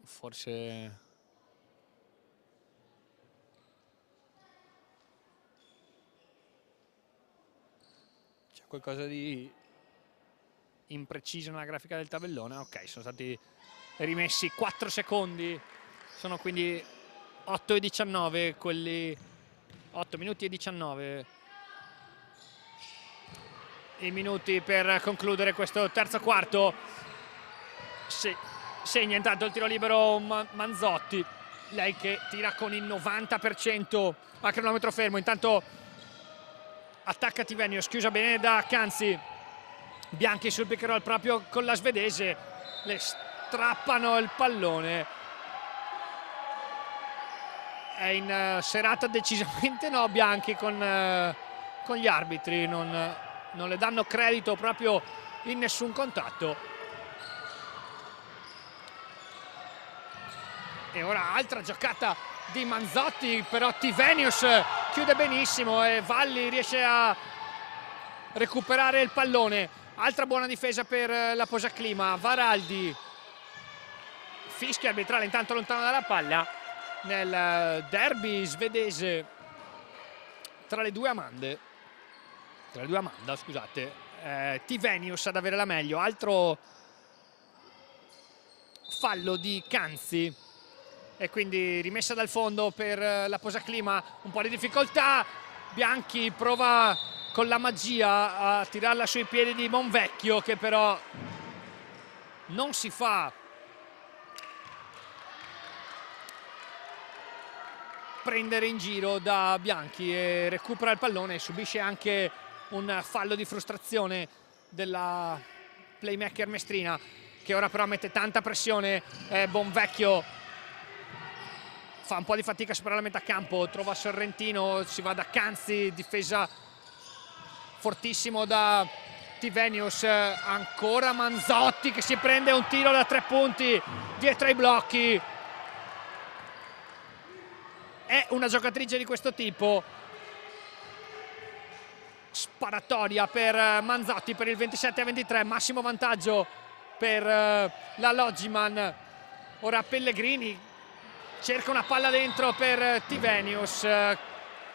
Forse c'è qualcosa di impreciso nella grafica del tabellone. Ok, sono stati rimessi 4 secondi, sono quindi 8 minuti e 19 i minuti per concludere questo terzo quarto. Segna intanto il tiro libero Manzotti, lei che tira con il 90% a cronometro fermo. Intanto attacca Tivenius, chiusa bene da Canzi. Bianchi sul pick and roll proprio con la svedese, le strappano il pallone. È in serata decisamente no Bianchi con gli arbitri, non le danno credito proprio in nessun contatto. E ora altra giocata di Manzotti, però Tivenius chiude benissimo e Valli riesce a recuperare il pallone. Altra buona difesa per la Posaclima. Varaldi, fischio arbitrale intanto lontano dalla palla nel derby svedese tra le due Amanda, scusate. Tivenius ad avere la meglio. Altro fallo di Canzi e quindi rimessa dal fondo per la Posaclima. Un po' di difficoltà, Bianchi prova con la magia a tirarla sui piedi di Monvecchio, che però non si fa prendere in giro da Bianchi e recupera il pallone. Subisce anche un fallo di frustrazione della playmaker mestrina, che ora però mette tanta pressione. Monvecchio fa un po' di fatica a superare la metà campo, trova Sorrentino, si va da Canzi, difesa fortissimo da Tivenius. Ancora Manzotti che si prende un tiro da 3 punti dietro ai blocchi. È una giocatrice di questo tipo. Sparatoria per Manzotti per il 27-23, massimo vantaggio per la Loggiman. Ora Pellegrini cerca una palla dentro per Tivenius,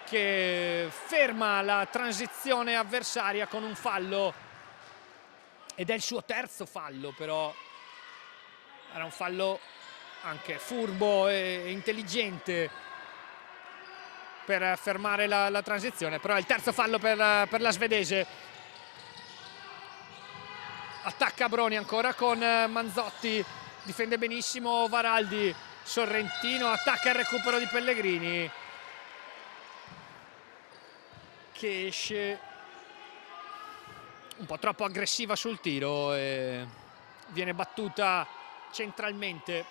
che ferma la transizione avversaria con un fallo, ed è il suo terzo fallo, però era un fallo anche furbo e intelligente per fermare la transizione, però è il terzo fallo per la svedese. Attacca Broni ancora con Manzotti, difende benissimo Varaldi. Sorrentino attacca il recupero di Pellegrini, che esce un po' troppo aggressiva sul tiro e viene battuta centralmente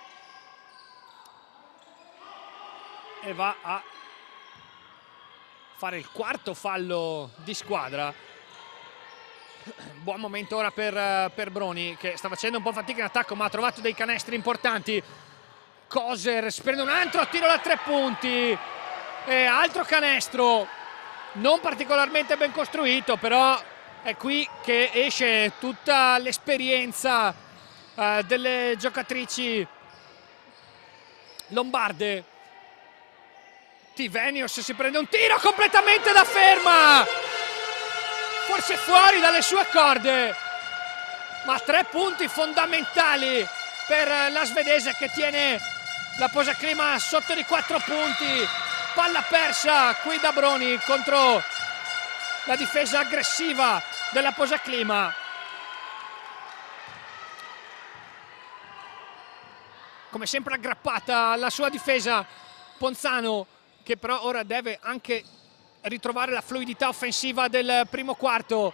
e va a fare il quarto fallo di squadra. Buon momento ora per Broni, che sta facendo un po' fatica in attacco ma ha trovato dei canestri importanti. Koser si prende un altro tiro da 3 punti e altro canestro non particolarmente ben costruito, però è qui che esce tutta l'esperienza delle giocatrici lombarde. Tivenius si prende un tiro completamente da ferma, forse fuori dalle sue corde, ma 3 punti fondamentali per la svedese, che tiene la Posaclima sotto di 4 punti. Palla persa qui da Broni contro la difesa aggressiva della Posaclima. Come sempre aggrappata alla sua difesa Ponzano, che però ora deve anche ritrovare la fluidità offensiva del primo quarto.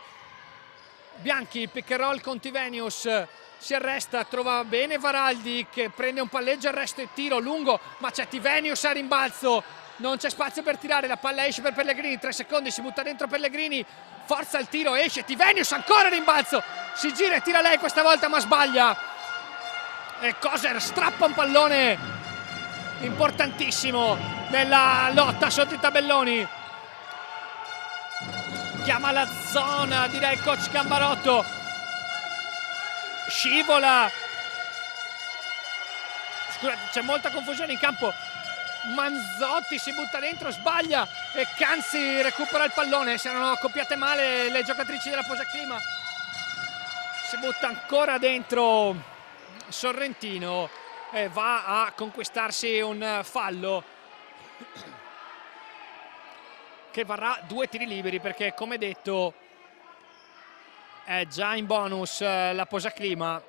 Bianchi, pick and roll con Tivenius, si arresta, trova bene Varaldi che prende un palleggio, arresto e tiro lungo, ma c'è Tivenius a rimbalzo, non c'è spazio per tirare, la palla esce per Pellegrini, 3 secondi, si butta dentro Pellegrini, forza il tiro, esce Tivenius, ancora a rimbalzo, si gira e tira lei questa volta ma sbaglia, e Koser strappa un pallone importantissimo nella lotta sotto i tabelloni. Chiama la zona, direi il coach Cammarotto, scivola, scusate, c'è molta confusione in campo. Manzotti si butta dentro, sbaglia e Canzi recupera il pallone. Si erano accoppiate male le giocatrici della Posaclima, si butta ancora dentro Sorrentino e va a conquistarsi un fallo che varrà 2 tiri liberi, perché come detto è già in bonus la Posaclima.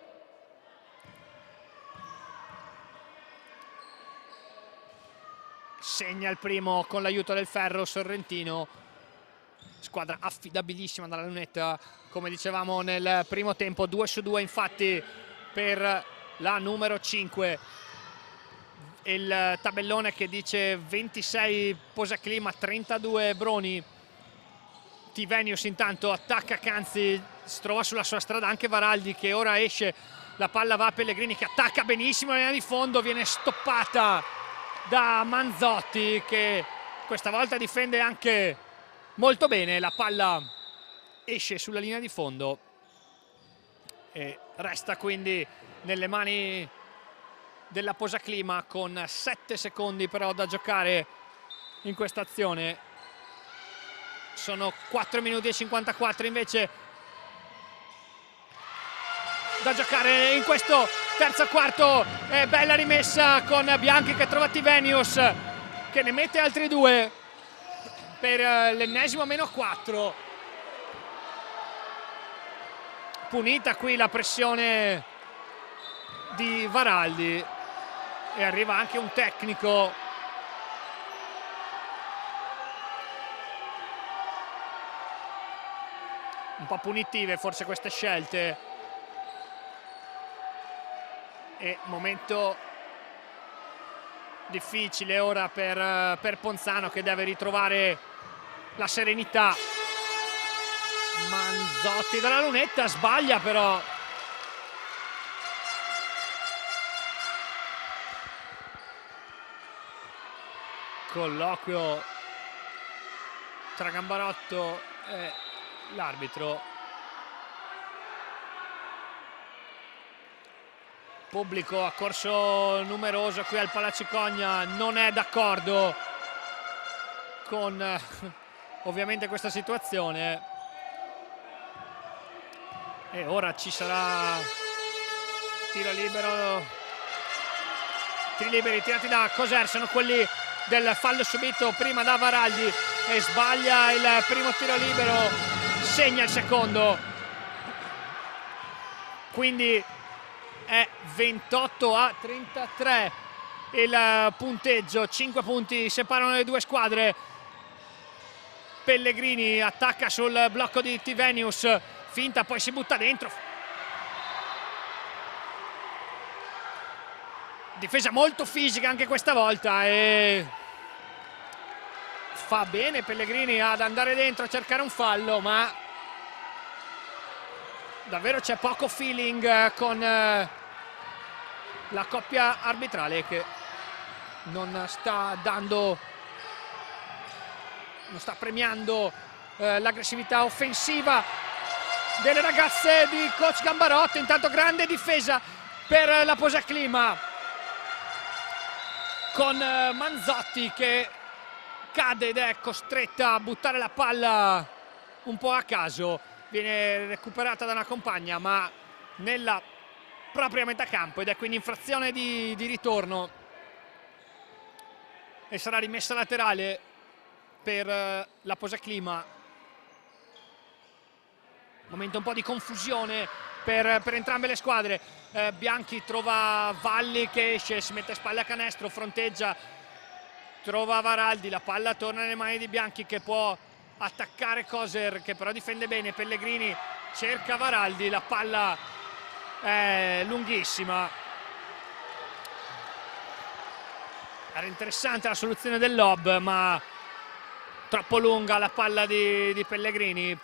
Segna il primo con l'aiuto del ferro Sorrentino, squadra affidabilissima dalla lunetta, come dicevamo nel primo tempo. 2 su 2 infatti per la numero 5. Il tabellone che dice 26 Posaclima, 32 Broni. Tivenius intanto attacca Canzi, si trova sulla sua strada anche Varaldi, che ora esce, la palla va a Pellegrini che attacca benissimo la linea di fondo, viene stoppata da Manzotti che questa volta difende anche molto bene. La palla esce sulla linea di fondo e resta quindi nelle mani della Posaclima, con 7 secondi però da giocare in questa azione. Sono 4 minuti e 54 invece da giocare in questo terzo quarto. Bella rimessa con Bianchi che trova Tivenius, che ne mette altri 2 per l'ennesimo -4. Punita qui la pressione di Varaldi e arriva anche un tecnico. Un po' punitive forse queste scelte. E momento difficile ora per Ponzano, che deve ritrovare la serenità. Manzotti dalla lunetta, sbaglia però. Colloquio tra Gambarotto e l'arbitro. Pubblico accorso numeroso qui al Palacicogna, non è d'accordo con ovviamente questa situazione. E ora ci sarà tiro libero. Tiri liberi tirati da Coser, sono quelli del fallo subito prima da Varaldi, e sbaglia il primo tiro libero, segna il secondo, quindi è 28-33 il punteggio. 5 punti separano le due squadre. Pellegrini attacca sul blocco di Tivenius, finta, poi si butta dentro. Difesa molto fisica anche questa volta, e fa bene Pellegrini ad andare dentro a cercare un fallo, ma davvero c'è poco feeling con la coppia arbitrale, che non sta premiando l'aggressività offensiva delle ragazze di coach Gambarotto. Intanto grande difesa per la Posaclima, con Manzotti che cade ed è costretta a buttare la palla un po' a caso. Viene recuperata da una compagna, ma nella propria metà campo, ed è quindi infrazione di ritorno e sarà rimessa laterale per la Posaclima. Momento un po' di confusione per entrambe le squadre. Bianchi trova Valli che esce, si mette a spalle a canestro, fronteggia, trova Varaldi, la palla torna nelle mani di Bianchi che può attaccare Coser, che però difende bene. Pellegrini cerca Varaldi, la palla è lunghissima. Era interessante la soluzione del lob, ma troppo lunga la palla di Pellegrini,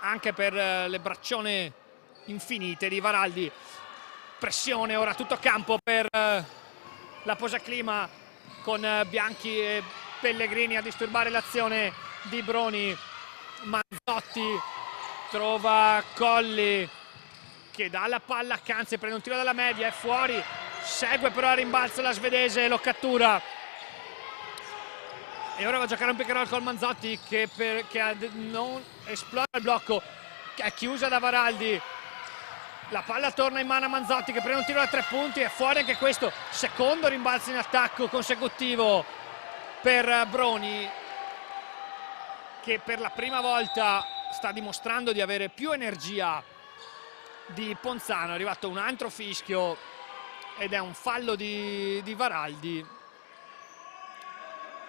anche per le braccione infinite di Varaldi. Pressione ora tutto campo per la Posaclima, con Bianchi e Pellegrini a disturbare l'azione di Broni. Manzotti trova Colli che dà la palla a Canzi, prende un tiro dalla media, è fuori, segue però a rimbalzo la svedese, lo cattura. E ora va a giocare un pick and roll con Manzotti che non esplora il blocco, è chiusa da Varaldi. La palla torna in mano a Manzotti che prende un tiro da 3 punti, è fuori anche questo. Secondo rimbalzo in attacco consecutivo per Broni, che per la prima volta sta dimostrando di avere più energia di Ponzano. È arrivato un altro fischio ed è un fallo di Varaldi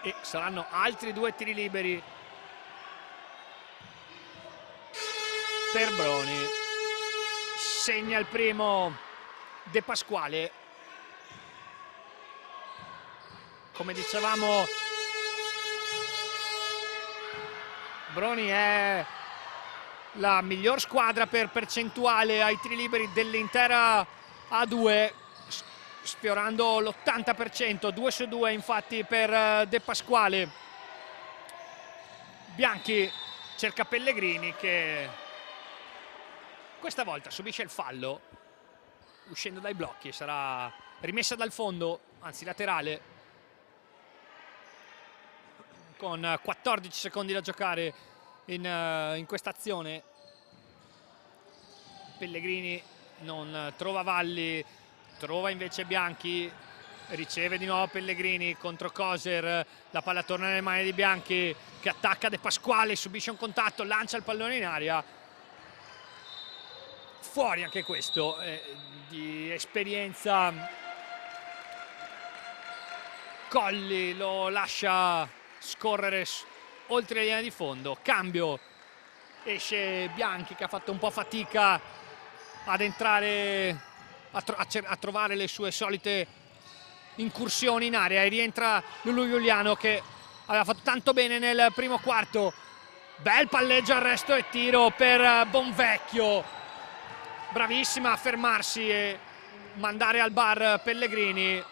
e saranno altri 2 tiri liberi per Broni. Segna il primo De Pasquale. Come dicevamo, Broni è la miglior squadra per percentuale ai tiri liberi dell'intera A2, sfiorando l'80%, 2 su 2 infatti per De Pasquale. Bianchi cerca Pellegrini che questa volta subisce il fallo uscendo dai blocchi, sarà rimessa dal fondo, anzi laterale, con 14 secondi da giocare in questa azione. Pellegrini non trova Valli, trova invece Bianchi, riceve di nuovo Pellegrini contro Coser, la palla torna nelle mani di Bianchi che attacca De Pasquale, subisce un contatto, lancia il pallone in aria, fuori anche questo, di esperienza. Colli lo lascia scorrere oltre la linea di fondo, cambio, esce Bianchi che ha fatto un po' fatica ad entrare a trovare le sue solite incursioni in area, e rientra Lulu Giuliano che aveva fatto tanto bene nel primo quarto. Bel palleggio, arresto e tiro per Bonvecchio, bravissima a fermarsi e mandare al bar Pellegrini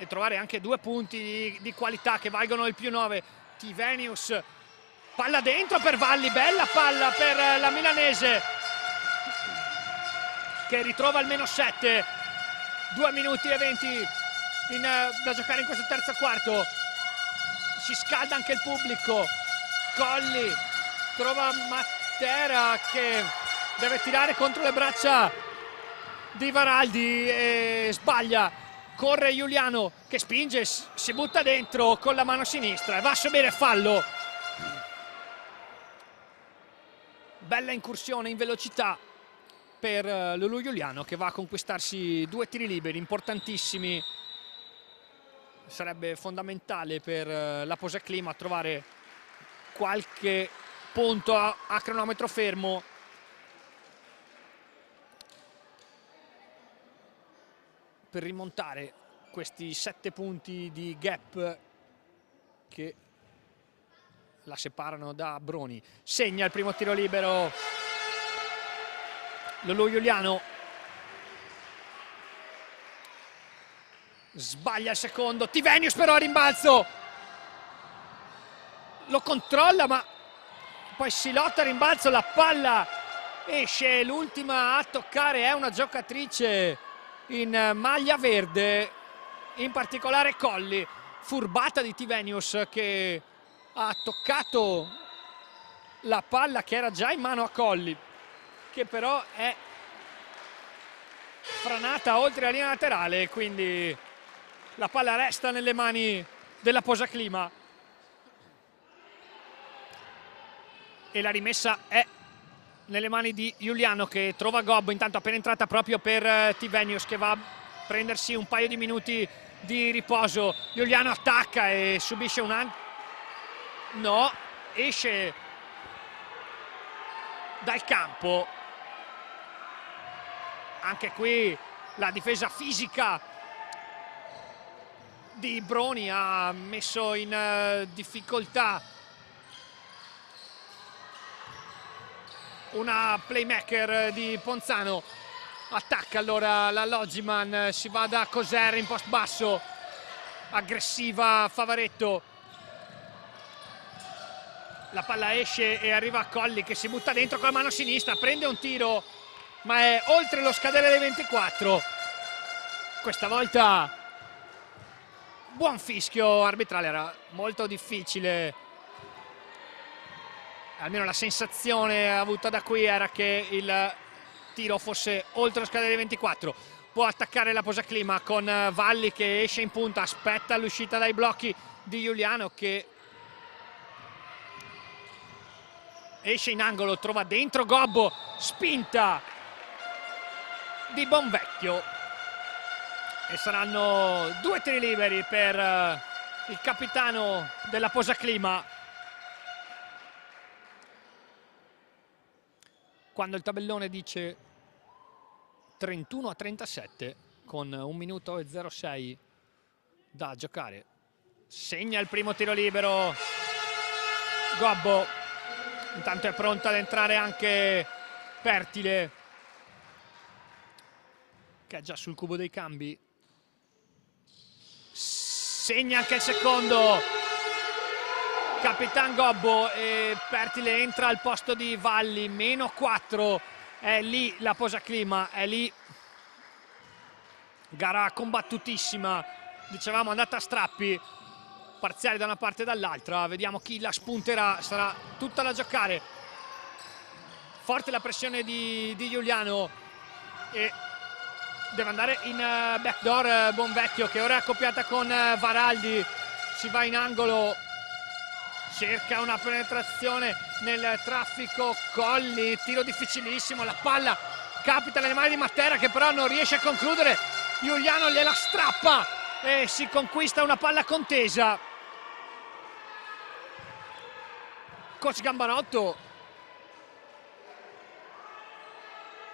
e trovare anche 2 punti di qualità che valgono il +9. Tivenius, palla dentro per Valli, bella palla per la milanese che ritrova almeno 7, 2 minuti e 20 da giocare in questo terzo quarto. Si scalda anche il pubblico. Colli trova Matera che deve tirare contro le braccia di Varaldi e sbaglia. Corre Giuliano che spinge, si butta dentro con la mano sinistra e va a subire fallo. Bella incursione in velocità per Lulu Giuliano che va a conquistarsi 2 tiri liberi importantissimi. Sarebbe fondamentale per la Posaclima trovare qualche punto a cronometro fermo. Per rimontare questi 7 punti di gap che la separano da Broni. Segna il primo tiro libero Lulu Giuliano, sbaglia il secondo. Tivenius però a rimbalzo lo controlla ma poi si lotta a rimbalzo, la palla esce. L'ultima a toccare è una giocatrice in maglia verde, in particolare Colli. Furbata di Tivenius che ha toccato la palla che era già in mano a Colli, che però è franata oltre la linea laterale, quindi la palla resta nelle mani della Posaclima e la rimessa è nelle mani di Giuliano che trova Gobbo, intanto appena entrata proprio per Tivenius che va a prendersi un paio di minuti di riposo. Giuliano attacca e subisce no, esce dal campo. Anche qui la difesa fisica di Broni ha messo in difficoltà una playmaker di Ponzano. Attacca allora la Loggiman, si va da Coser in post basso, aggressiva Favaretto, la palla esce e arriva a Colli che si butta dentro con la mano sinistra, prende un tiro ma è oltre lo scadere dei 24. Questa volta buon fischio arbitrale, era molto difficile, almeno la sensazione avuta da qui era che il tiro fosse oltre lo scadere dei 24. Può attaccare la Posaclima con Valli che esce in punta, aspetta l'uscita dai blocchi di Giuliano che esce in angolo, trova dentro Gobbo, spinta di Bonvecchio e saranno 2 tiri liberi per il capitano della Posaclima. Quando il tabellone dice 31-37 con 1 minuto e 06 da giocare, segna il primo tiro libero Gobbo. Intanto è pronto ad entrare anche Pertile, che è già sul cubo dei cambi. Segna anche il secondo Capitan Gobbo e Pertile entra al posto di Valli, -4. È lì la Posaclima, è lì. Gara combattutissima, dicevamo andata a strappi, parziali da una parte e dall'altra. Vediamo chi la spunterà, sarà tutta da giocare. Forte la pressione di Giuliano e deve andare in backdoor Bonvecchio, che ora è accoppiata con Varaldi. Si va in angolo, cerca una penetrazione nel traffico. Colli, tiro difficilissimo, la palla capita nelle mani di Matera, che però non riesce a concludere. Giuliano gliela strappa e si conquista una palla contesa. Coach Gambanotto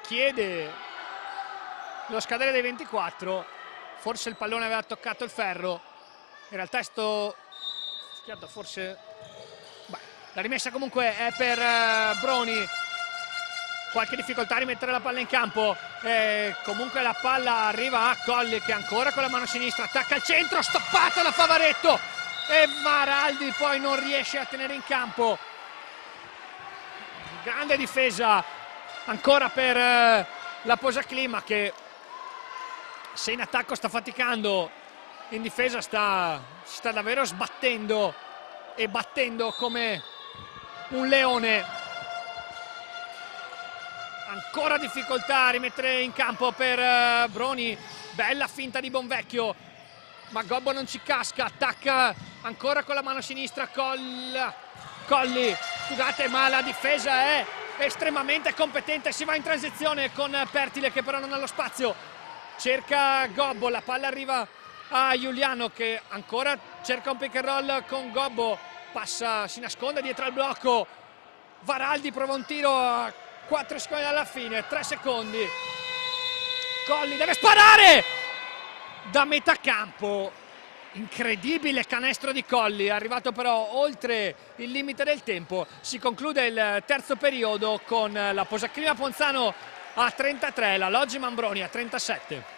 chiede lo scadere dei 24, forse il pallone aveva toccato il ferro, in realtà è stato schiato, forse. La rimessa comunque è per Broni, qualche difficoltà a rimettere la palla in campo, comunque la palla arriva a Colli, che ancora con la mano sinistra attacca al centro, stoppata da Favaretto e Varaldi poi non riesce a tenere in campo. Grande difesa ancora per la Posaclima, che se in attacco sta faticando, in difesa si sta davvero sbattendo e battendo come un leone. Ancora difficoltà a rimettere in campo per Broni, bella finta di Bonvecchio, ma Gobbo non ci casca, attacca ancora con la mano sinistra Colli, scusate, ma la difesa è estremamente competente. Si va in transizione con Pertile, che però non ha lo spazio, cerca Gobbo, la palla arriva a Giuliano, che ancora cerca un pick and roll con Gobbo, passa, si nasconde dietro al blocco. Varaldi prova un tiro a 4 secondi dalla fine, 3 secondi. Colli deve sparare da metà campo, incredibile canestro di Colli, è arrivato però oltre il limite del tempo. Si conclude il terzo periodo con la Posaclima Ponzano a 33, la Logiman Broni a 37.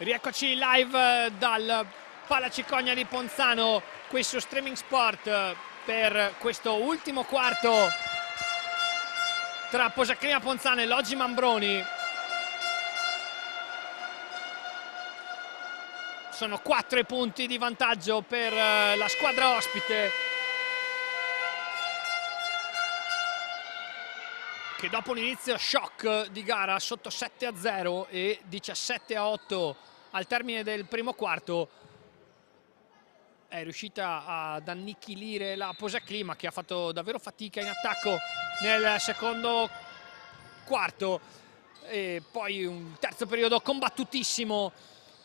Rieccoci live dal Palacicogna di Ponzano qui su Streaming Sport per questo ultimo quarto tra Posaclima Ponzano e Loggiman Broni. Sono 4 punti di vantaggio per la squadra ospite, che dopo un inizio shock di gara sotto 7-0 e 17-8 al termine del primo quarto è riuscita ad annichilire la Posaclima, che ha fatto davvero fatica in attacco nel secondo quarto, e poi un terzo periodo combattutissimo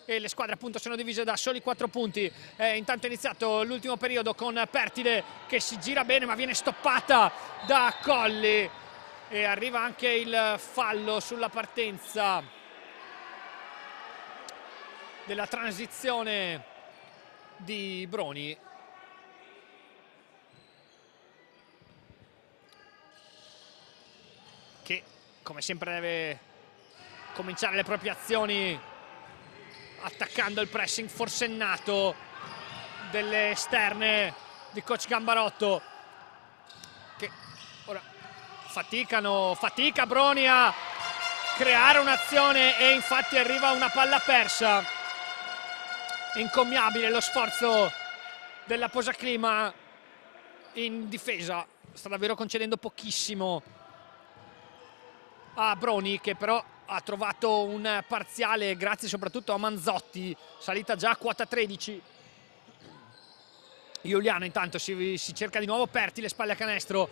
e le squadre appunto sono divise da soli 4 punti. Intanto è iniziato l'ultimo periodo con Pertile che si gira bene ma viene stoppata da Colli e arriva anche il fallo sulla partenza della transizione di Broni. Che come sempre deve cominciare le proprie azioni attaccando il pressing forsennato delle esterne di coach Gambarotto, che ora fatica Broni a creare un'azione e infatti arriva una palla persa. Incommiabile lo sforzo della Posaclima in difesa, sta davvero concedendo pochissimo a Broni, che però ha trovato un parziale grazie soprattutto a Manzotti, salita già a quota 13. Giuliano intanto si cerca di nuovo Pertile, spalle a canestro.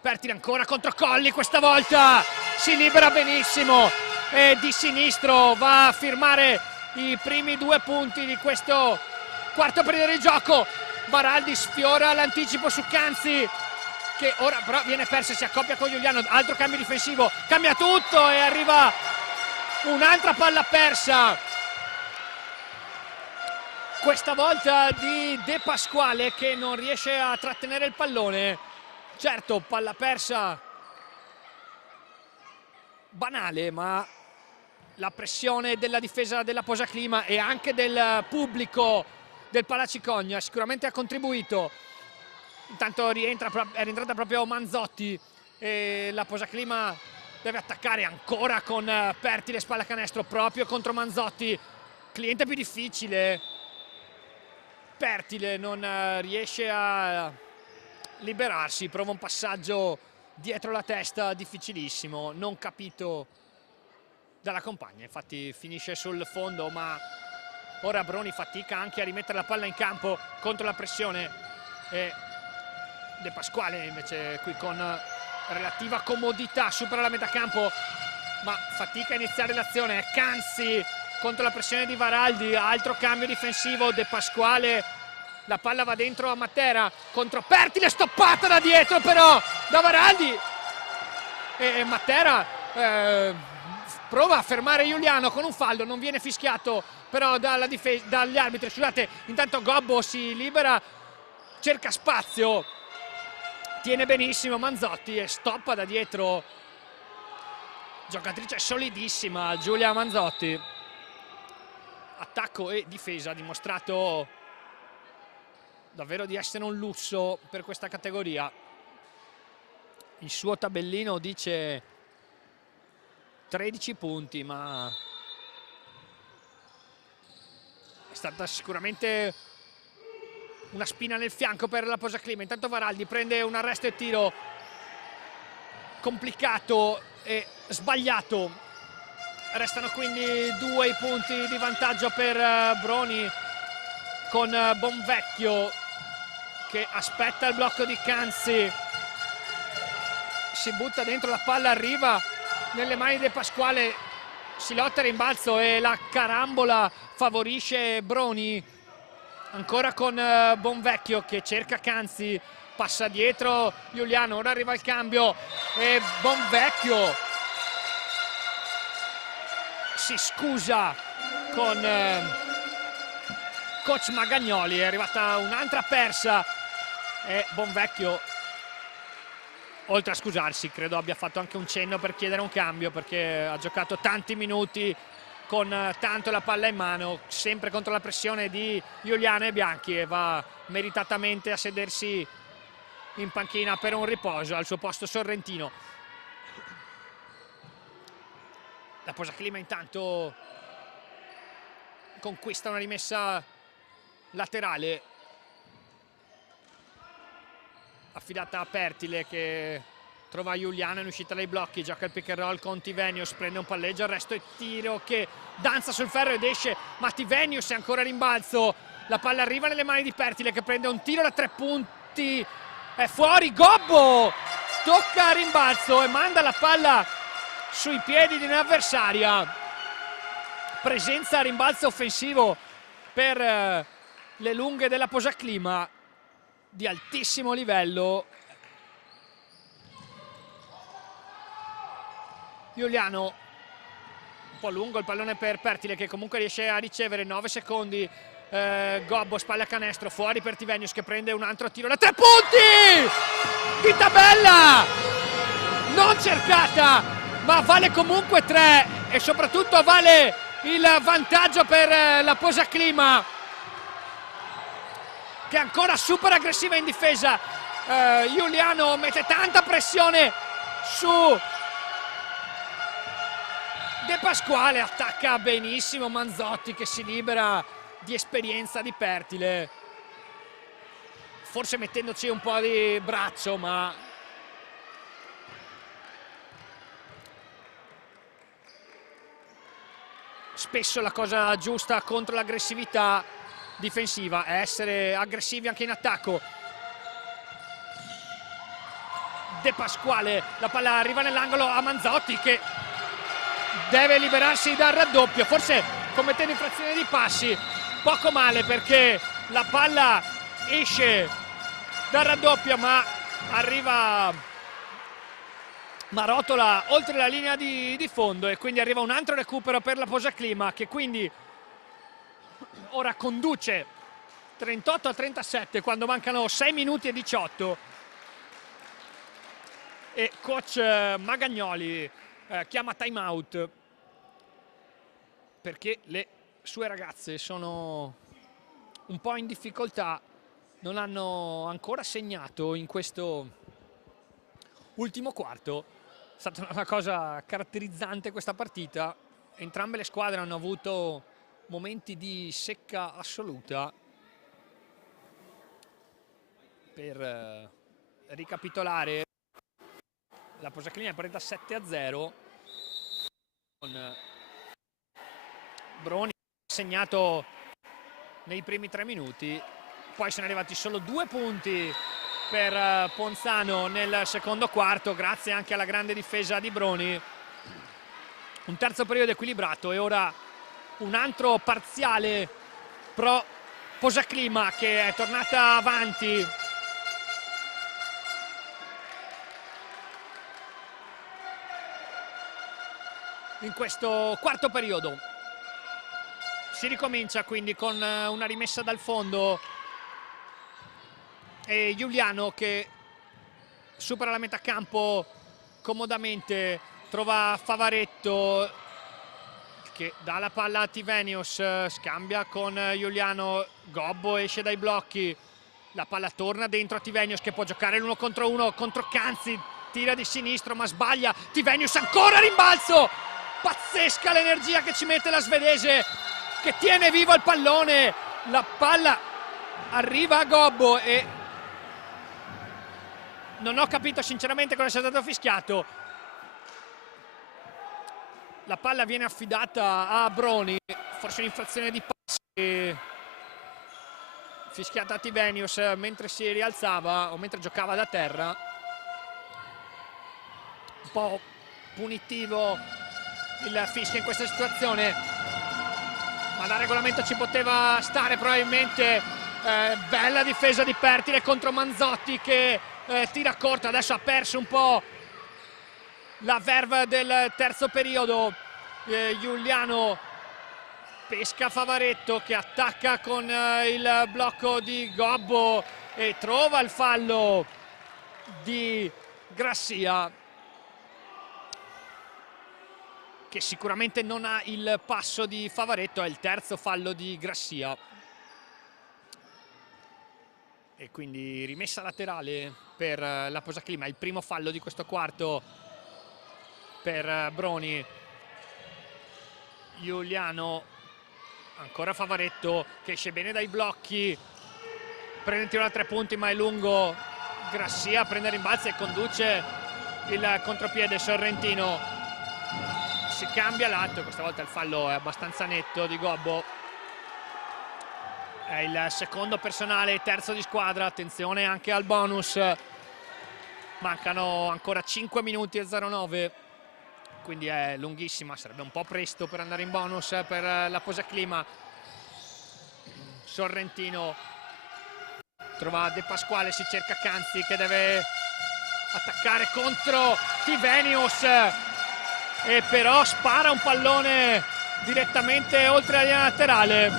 Pertile ancora contro Colli, questa volta si libera benissimo e di sinistro va a firmare i primi 2 punti di questo quarto periodo di gioco. Baraldi sfiora l'anticipo su Canzi, che ora però viene persa, si accoppia con Giuliano, altro cambio difensivo, cambia tutto e arriva un'altra palla persa, questa volta di De Pasquale, che non riesce a trattenere il pallone. Certo, palla persa banale, ma la pressione della difesa della Posaclima e anche del pubblico del Palacicogna sicuramente ha contribuito. Intanto è rientrata proprio Manzotti e la Posaclima deve attaccare ancora con Pertile, spalla canestro proprio contro Manzotti, cliente più difficile. Pertile non riesce a liberarsi, prova un passaggio dietro la testa difficilissimo, non capito dalla compagna, infatti finisce sul fondo, ma ora Broni fatica anche a rimettere la palla in campo contro la pressione e De Pasquale invece qui con relativa comodità supera la metà campo ma fatica a iniziare l'azione. Canzi contro la pressione di Varaldi, altro cambio difensivo. De Pasquale, la palla va dentro a Matera contro Pertile, stoppata da dietro però da Varaldi e Matera prova a fermare Giuliano con un fallo, non viene fischiato però dagli arbitri. Scusate, intanto Gobbo si libera, cerca spazio, tiene benissimo Manzotti e stoppa da dietro. Giocatrice solidissima Giulia Manzotti, attacco e difesa, ha dimostrato davvero di essere un lusso per questa categoria. Il suo tabellino dice 13 punti, ma è stata sicuramente una spina nel fianco per la Posaclima. Intanto Varaldi prende un arresto e tiro complicato e sbagliato. Restano quindi 2 i punti di vantaggio per Broni, con Bonvecchio che aspetta il blocco di Canzi, si butta dentro, la palla arriva nelle mani di Pasquale, si lotta il rimbalzo e la carambola favorisce Broni. Ancora con Bonvecchio che cerca Canzi, passa dietro Giuliano, ora arriva il cambio e Bonvecchio si scusa con coach Magagnoli. È arrivata un'altra persa e Bonvecchio, oltre a scusarsi, credo abbia fatto anche un cenno per chiedere un cambio, perché ha giocato tanti minuti con tanto la palla in mano, sempre contro la pressione di Giuliano e Bianchi, e va meritatamente a sedersi in panchina per un riposo al suo posto Sorrentino. La Posaclima intanto conquista una rimessa laterale affidata a Pertile, che trova Giuliano in uscita dai blocchi, gioca il pick and roll con Tivenius, prende un palleggio, arresto e tiro che danza sul ferro ed esce, ma Tivenius è ancora a rimbalzo, la palla arriva nelle mani di Pertile che prende un tiro da 3 punti, è fuori, Gobbo tocca a rimbalzo e manda la palla sui piedi di un'avversaria. Presenza a rimbalzo offensivo per le lunghe della Posaclima di altissimo livello. Giuliano un po' lungo, il pallone per Pertile che comunque riesce a ricevere, 9 secondi, Gobbo, spalla a canestro, fuori per Tivenius che prende un altro tiro da 3 punti di tabella, non cercata ma vale comunque 3 e soprattutto vale il vantaggio per la Posaclima, che è ancora super aggressiva in difesa. Giuliano mette tanta pressione su De Pasquale, attacca benissimo Manzotti che si libera di esperienza di Pertile, forse mettendoci un po' di braccio, ma spesso la cosa giusta contro l'aggressività difensiva è essere aggressivi anche in attacco. De Pasquale, la palla arriva nell'angolo a Manzotti che deve liberarsi dal raddoppio, forse commettendo infrazione di passi, poco male perché la palla esce dal raddoppio ma arriva, ma rotola oltre la linea di fondo e quindi arriva un altro recupero per la Posaclima che quindi ora conduce 38-37 quando mancano 6 minuti e 18 e coach Magagnoli chiama time out perché le sue ragazze sono un po' in difficoltà, non hanno ancora segnato in questo ultimo quarto. È stata una cosa caratterizzante questa partita, entrambe le squadre hanno avuto momenti di secca assoluta. Per ricapitolare, la Posaclima è partita 7-0 con Broni segnato nei primi 3 minuti, poi sono arrivati solo 2 punti per Ponzano nel secondo quarto grazie anche alla grande difesa di Broni. Un terzo periodo equilibrato e ora un altro parziale pro Posaclima che è tornata avanti in questo quarto periodo. Si ricomincia quindi con una rimessa dal fondo e Giuliano che supera la metà campo comodamente, trova Favaretto che dà la palla a Tivenius, scambia con Giuliano, Gobbo esce dai blocchi, la palla torna dentro a Tivenius che può giocare l'1 contro 1 contro Canzi, tira di sinistro ma sbaglia, Tivenius ancora rimbalzo, pazzesca l'energia che ci mette la svedese che tiene vivo il pallone, la palla arriva a Gobbo e non ho capito sinceramente cosa sia stato fischiato. La palla viene affidata a Broni, forse un'infrazione di passi fischiata a Tivenius mentre si rialzava o mentre giocava da terra. Un po' punitivo il fischio in questa situazione, ma da regolamento ci poteva stare probabilmente. Bella difesa di Pertile contro Manzotti che tira corto, adesso ha perso un po' la verve del terzo periodo. Giuliano pesca Favaretto che attacca con il blocco di Gobbo e trova il fallo di Grassia, che sicuramente non ha il passo di Favaretto, è il terzo fallo di Grassia. E quindi rimessa laterale per la Posaclima, il primo fallo di questo quarto per Broni. Giuliano, ancora Favaretto che esce bene dai blocchi, prende il tiro da 3 punti ma è lungo. Grassia prende rimbalzi e conduce il contropiede. Sorrentino si cambia lato, questa volta il fallo è abbastanza netto di Gobbo, è il secondo personale, terzo di squadra. Attenzione anche al bonus, mancano ancora 5 minuti e 09, quindi è lunghissima, sarebbe un po' presto per andare in bonus per la Posaclima. Sorrentino trova De Pasquale, si cerca Canzi che deve attaccare contro Tivenius e però spara un pallone direttamente oltre la linea laterale.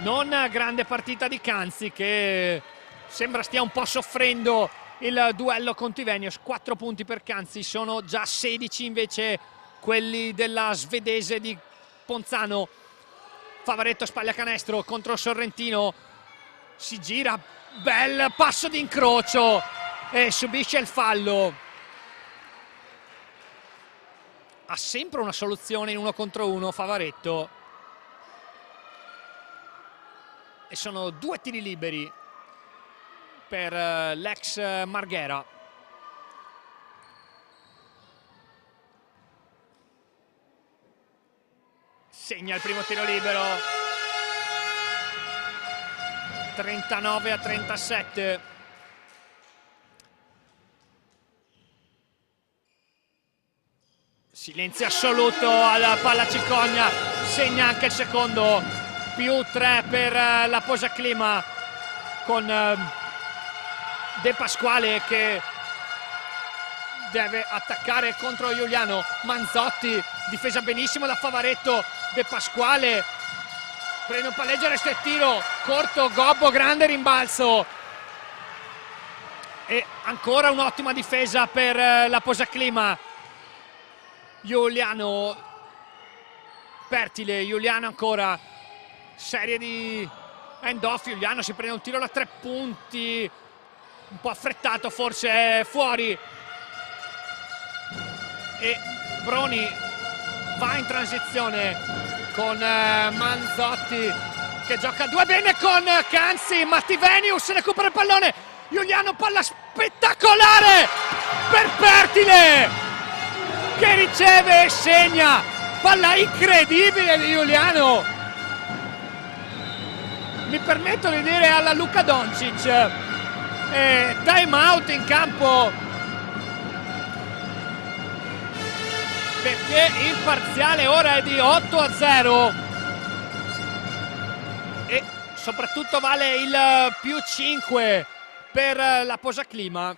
Non grande partita di Canzi, che sembra stia un po' soffrendo il duello con Tivenius. 4 punti per Canzi, sono già 16 invece quelli della svedese di Ponzano. Favaretto spaglia canestro contro Sorrentino, si gira, bel passo di incrocio e subisce il fallo. Ha sempre una soluzione in 1 contro 1 Favaretto, e sono 2 tiri liberi per l'ex Marghera. Segna il primo tiro libero, 39-37. Silenzio assoluto alla palla Cicogna, segna anche il secondo, più 3 per la Posaclima con De Pasquale che deve attaccare contro Giuliano. Manzotti, difesa benissimo da Favaretto. De Pasquale prende un palleggio, resta il tiro corto. Gobbo, grande rimbalzo e ancora un'ottima difesa per la Posaclima. Giuliano, Pertile, Giuliano ancora, serie di end-off. Giuliano si prende un tiro da 3 punti un po' affrettato, forse è fuori, e Broni va in transizione con Manzotti che gioca a 2 bene con Canzi, ma Tivenius recupera il pallone. Giuliano, palla spettacolare per Pertile che riceve e segna, palla incredibile di Giuliano, mi permetto di dire alla Luka Doncic. Time out in campo perché il parziale ora è di 8-0 e soprattutto vale il più 5 per la Posaclima.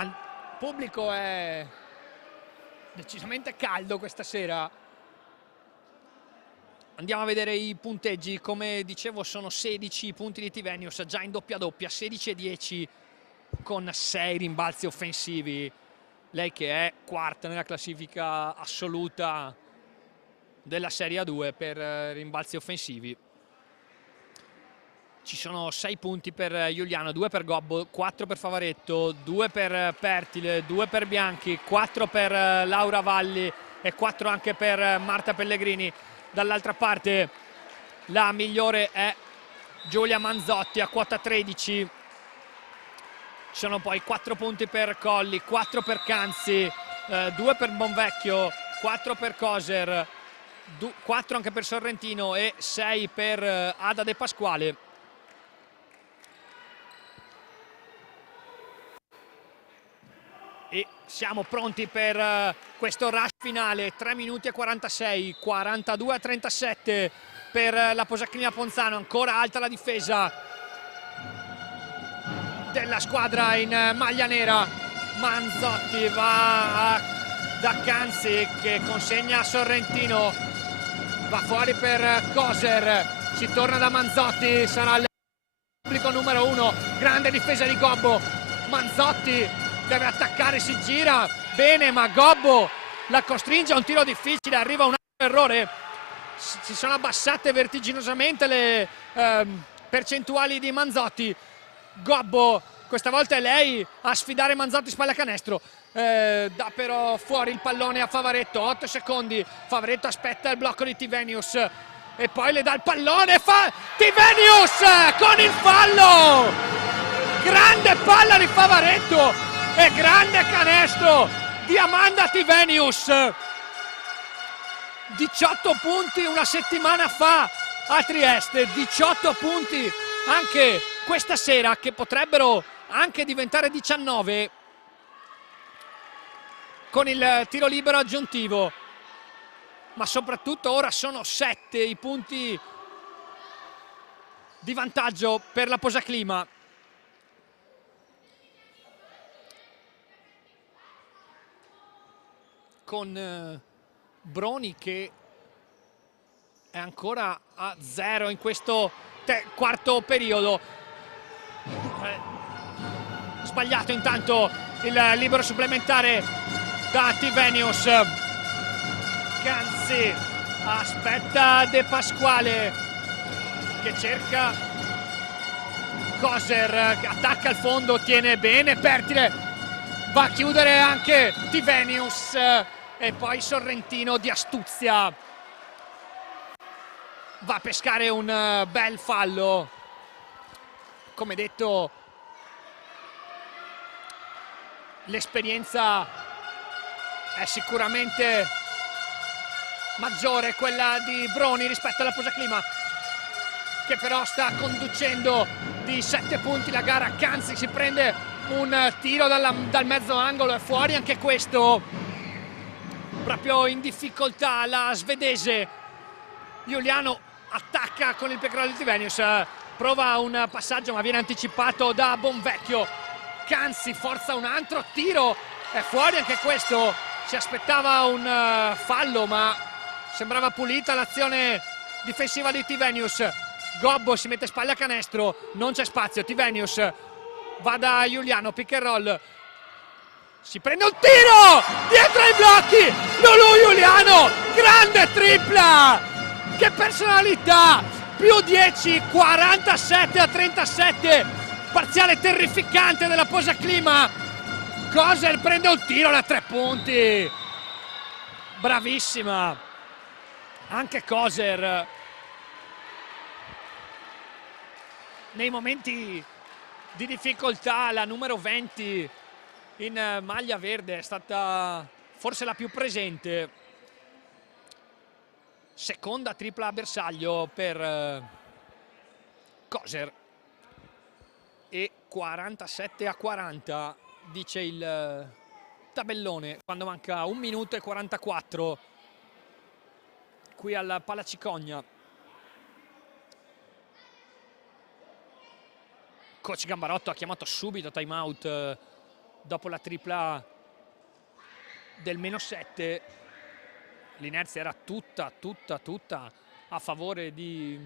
Il pubblico è decisamente caldo questa sera. Andiamo a vedere i punteggi. Come dicevo, sono 16 i punti di Tivenius, già in doppia, 16-10 con 6 rimbalzi offensivi. Lei che è quarta nella classifica assoluta della Serie A2 per rimbalzi offensivi. Ci sono 6 punti per Giuliano, 2 per Gobbo, 4 per Favaretto, 2 per Pertile, 2 per Bianchi, 4 per Laura Valli e 4 anche per Marta Pellegrini. Dall'altra parte la migliore è Giulia Manzotti a quota 13. Ci sono poi 4 punti per Colli, 4 per Canzi, 2 per Bonvecchio, 4 per Coser, 4 anche per Sorrentino e 6 per Ada De Pasquale. E siamo pronti per questo rush finale, 3 minuti e 46, 42-37 per la Posaclima Ponzano. Ancora alta la difesa della squadra in maglia nera. Manzotti va da Canzi che consegna a Sorrentino, va fuori per Coser, si torna da Manzotti, sarà il pubblico numero 1. Grande difesa di Gobbo, Manzotti deve attaccare, si gira bene ma Gobbo la costringe a un tiro difficile, arriva un altro errore, si sono abbassate vertiginosamente le percentuali di Manzotti. Gobbo, questa volta è lei a sfidare Manzotti spalla canestro, dà però fuori il pallone a Favaretto, 8 secondi, Favaretto aspetta il blocco di Tivenius e poi le dà il pallone, Tivenius con il fallo, grande palla di Favaretto e grande canestro di Amanda Tivenius. 18 punti una settimana fa a Trieste, 18 punti anche questa sera, che potrebbero anche diventare 19 con il tiro libero aggiuntivo, ma soprattutto ora sono 7 i punti di vantaggio per la Posaclima. Con Broni che è ancora a 0 in questo quarto periodo. Sbagliato intanto il libero supplementare da Tivenius. Canzi aspetta De Pasquale che cerca Coser, che attacca al fondo, tiene bene Pertile, va a chiudere anche Tivenius e poi Sorrentino di astuzia va a pescare un bel fallo. Come detto, l'esperienza è sicuramente maggiore quella di Broni rispetto alla Posaclima, che però sta conducendo di 7 punti la gara. Canzi si prende un tiro dal mezzo angolo, è fuori anche questo, proprio in difficoltà la svedese. Giuliano attacca con il pick roll di Tivenius, prova un passaggio ma viene anticipato da Bonvecchio. Canzi forza un altro tiro, è fuori anche questo. Si aspettava un fallo ma sembrava pulita l'azione difensiva di Tivenius. Gobbo si mette spalle a canestro, non c'è spazio, Tivenius va da Giuliano, pick and roll, si prende un tiro dietro ai blocchi, Lulu Giuliano, grande tripla, che personalità, più 10, 47-37, parziale terrificante della Posaclima. Coser prende un tiro da 3 punti, bravissima anche Coser. Nei momenti di difficoltà la numero 20 in maglia verde è stata forse la più presente. Seconda tripla a bersaglio per Coser e 47-40 dice il tabellone quando manca 1 minuto e 44 qui al Palacicogna. Coach Gambarotto ha chiamato subito time out dopo la tripla del -7. L'inerzia era tutta a favore di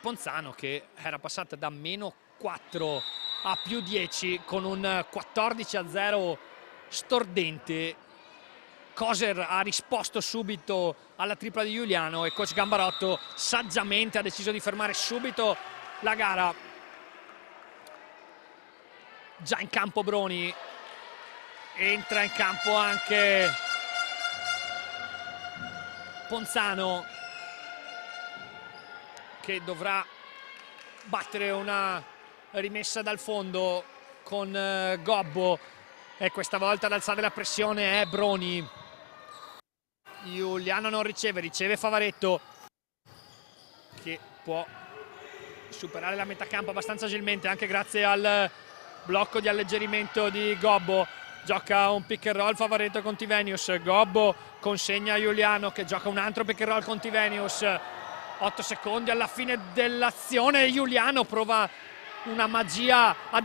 Ponzano, che era passata da -4 a +10 con un 14-0 stordente. Coser ha risposto subito alla tripla di Giuliano e coach Gambarotto saggiamente ha deciso di fermare subito la gara. Già in campo Broni, entra in campo anche Ponzano, che dovrà battere una rimessa dal fondo con Gobbo, e questa volta ad alzare la pressione è Broni. Giuliano non riceve Favaretto, che può superare la metà campo abbastanza agilmente anche grazie al blocco di alleggerimento di Gobbo. Gioca un pick and roll Favaretto con Tivenius, Gobbo consegna a Giuliano che gioca un altro pick and roll con Tivenius. 8 secondi alla fine dell'azione, Giuliano prova una magia a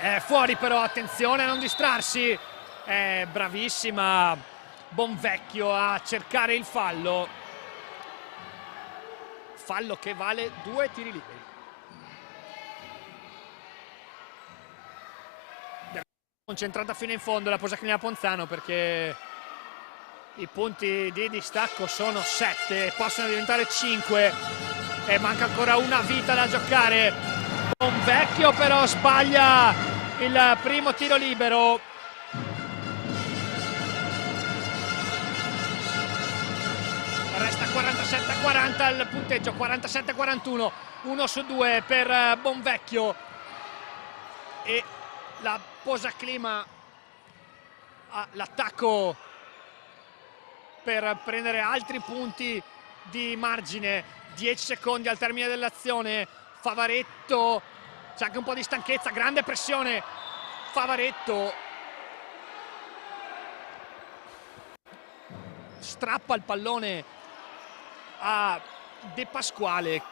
è fuori però, attenzione a non distrarsi, è bravissima Bonvecchio a cercare il fallo che vale 2 tiri liberi. Concentrata fino in fondo la Posaclima Ponzano, perché i punti di distacco sono 7, possono diventare 5 e manca ancora una vita da giocare. Bonvecchio però sbaglia il primo tiro libero. Resta 47-40 il punteggio, 47-41, 1 su 2 per Bonvecchio, e la Posaclima ha l'attacco per prendere altri punti di margine. 10 secondi al termine dell'azione. Favaretto, c'è anche un po' di stanchezza, grande pressione. Favaretto strappa il pallone a De Pasquale,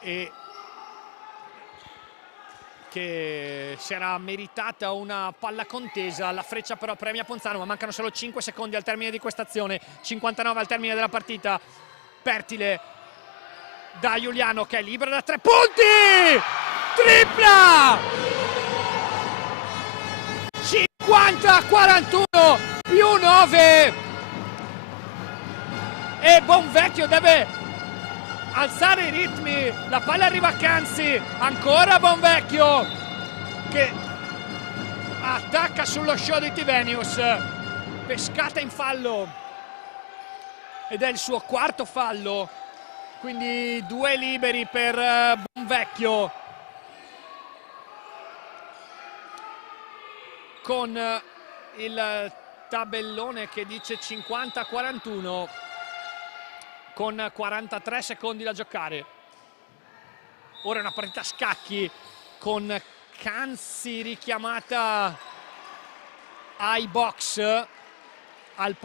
e che si era meritata una palla contesa. La freccia però premia Ponzano, ma mancano solo 5 secondi al termine di questa azione. 59 al termine della partita. Pertile da Giuliano, che è libero da 3 punti, tripla! 50-41 più 9, e Bonvecchio deve alzare i ritmi. La palla arriva a Canzi, ancora Bonvecchio che attacca sullo show di Tivenius, pescata in fallo, ed è il suo quarto fallo, quindi 2 liberi per Bonvecchio, con il tabellone che dice 50-41 con 43 secondi da giocare. Ora è una partita a scacchi, con Canzi richiamata ai box. Al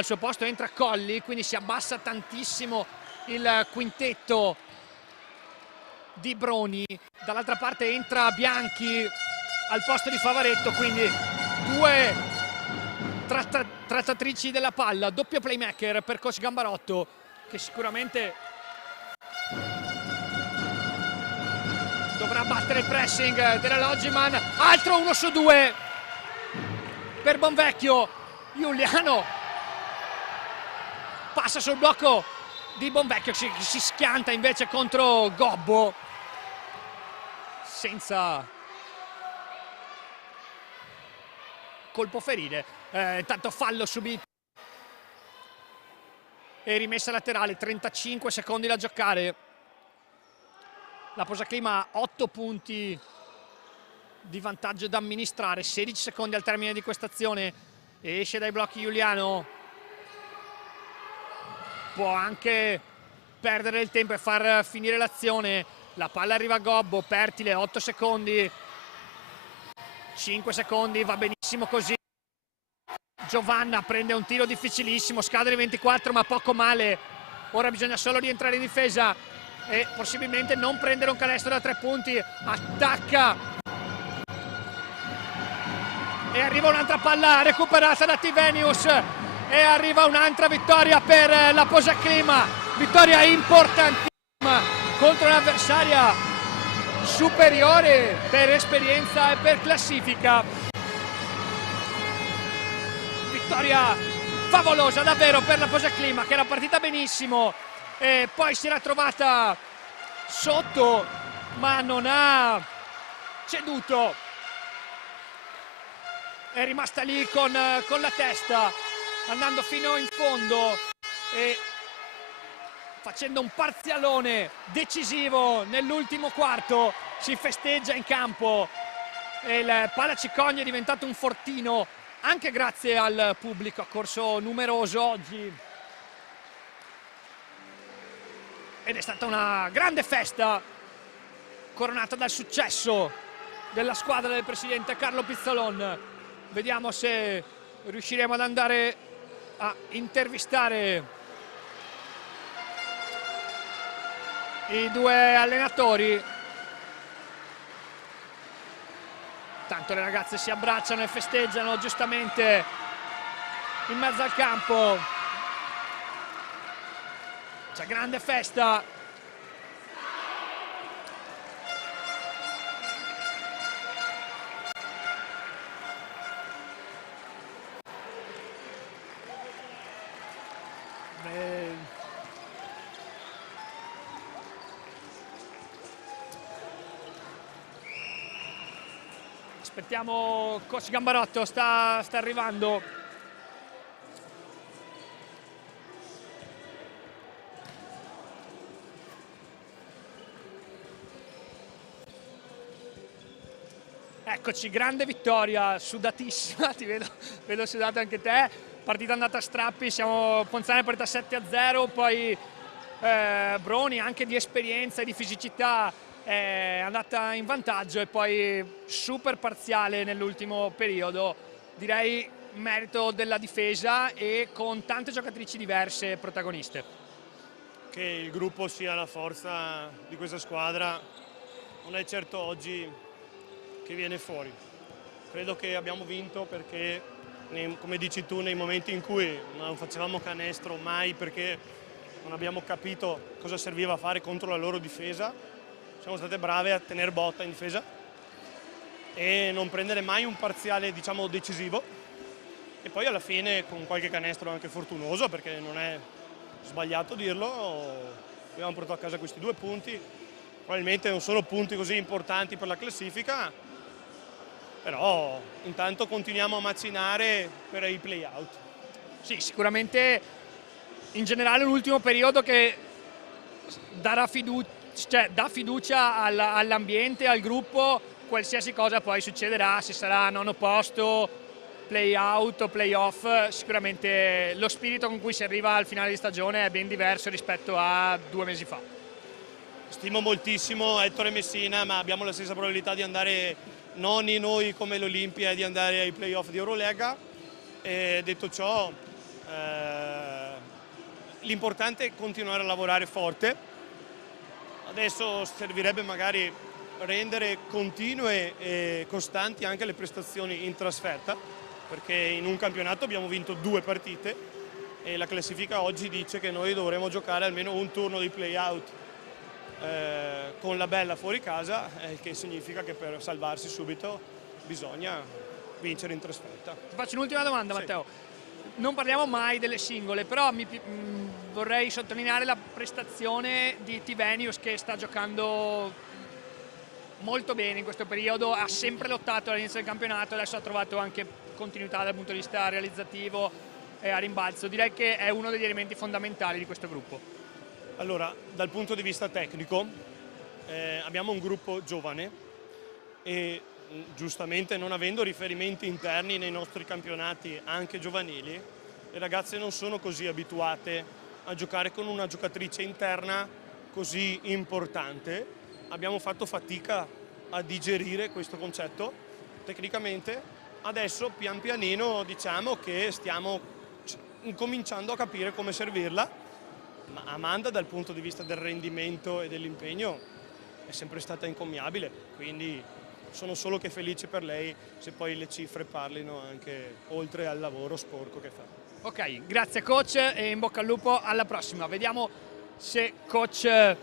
suo posto entra Colli, quindi si abbassa tantissimo il quintetto di Broni. Dall'altra parte entra Bianchi al posto di Favaretto, quindi 2 trattatrici della palla, doppio playmaker per coach Gambarotto, che sicuramente dovrà battere il pressing della Loggiman. Altro 1 su 2 per Bonvecchio. Giuliano passa sul blocco di Bonvecchio, che si schianta invece contro Gobbo senza colpo ferire. Intanto fallo subito e rimessa laterale. 35 secondi da giocare. La Posaclima ha 8 punti di vantaggio da amministrare, 16 secondi al termine di questa azione. Esce dai blocchi Giuliano, può anche perdere il tempo e far finire l'azione. La palla arriva a Gobbo, Pertile, 8 secondi, 5 secondi, va benissimo così. Giovanna prende un tiro difficilissimo, scade le 24 ma poco male. Ora bisogna solo rientrare in difesa e possibilmente non prendere un canestro da 3 punti. Attacca e arriva un'altra palla recuperata da Tivenius, e arriva un'altra vittoria per la Posaclima, vittoria importantissima contro un'avversaria superiore per esperienza e per classifica. Vittoria favolosa davvero per la Posaclima, che era partita benissimo e poi si era trovata sotto ma non ha ceduto, è rimasta lì con la testa, andando fino in fondo e facendo un parzialone decisivo nell'ultimo quarto. Si festeggia in campo e il Palacicogna è diventato un fortino anche grazie al pubblico accorso numeroso oggi, ed è stata una grande festa coronata dal successo della squadra del presidente Carlo Pizzolon. Vediamo se riusciremo ad andare a intervistare i 2 allenatori. Tanto le ragazze si abbracciano e festeggiano giustamente in mezzo al campo. C'è grande festa. Aspettiamo coach Gambarotto, sta arrivando. Eccoci, grande vittoria, sudatissima, ti vedo sudato anche te. Partita andata a strappi, Ponzano è partita 7-0, poi Broni anche di esperienza e di fisicità è andata in vantaggio e poi super parziale nell'ultimo periodo, direi merito della difesa e con tante giocatrici diverse protagoniste. Che il gruppo sia la forza di questa squadra non è certo oggi che viene fuori. Credo che abbiamo vinto perché, come dici tu, nei momenti in cui non facevamo canestro mai perché non abbiamo capito cosa serviva fare contro la loro difesa, siamo state brave a tenere botta in difesa e non prendere mai un parziale, diciamo, decisivo, e poi alla fine con qualche canestro anche fortunoso, perché non è sbagliato dirlo, abbiamo portato a casa questi 2 punti. Probabilmente non sono punti così importanti per la classifica, però intanto continuiamo a macinare per i play-out. Sì, sicuramente in generale un ultimo periodo che dà fiducia all'ambiente, al gruppo, qualsiasi cosa poi succederà, se sarà nono posto, play-out o play-off, sicuramente lo spirito con cui si arriva al finale di stagione è ben diverso rispetto a 2 mesi fa. Stimo moltissimo Ettore Messina, ma abbiamo la stessa probabilità di andare nonni noi come l'Olimpia e di andare ai playoff di Eurolega. E detto ciò, l'importante è continuare a lavorare forte. Adesso servirebbe magari rendere continue e costanti anche le prestazioni in trasferta, perché in un campionato abbiamo vinto 2 partite e la classifica oggi dice che noi dovremo giocare almeno un turno di play-out con la Bella fuori casa, il che significa che per salvarsi subito bisogna vincere in trasferta. Ti faccio un'ultima domanda, Sì. Matteo. Non parliamo mai delle singole, però vorrei sottolineare la prestazione di Tivenius, che sta giocando molto bene in questo periodo, ha sempre lottato all'inizio del campionato, adesso ha trovato anche continuità dal punto di vista realizzativo e a rimbalzo. Direi che è uno degli elementi fondamentali di questo gruppo. Allora, dal punto di vista tecnico, abbiamo un gruppo giovane e giustamente, non avendo riferimenti interni nei nostri campionati anche giovanili, le ragazze non sono così abituate a giocare con una giocatrice interna così importante. Abbiamo fatto fatica a digerire questo concetto tecnicamente. Adesso pian pianino diciamo che stiamo incominciando a capire come servirla. Ma Amanda, dal punto di vista del rendimento e dell'impegno, è sempre stata incommiabile, quindi sono solo che felice per lei se poi le cifre parlino anche oltre al lavoro sporco che fa. Ok, grazie coach e in bocca al lupo, alla prossima. Vediamo se coach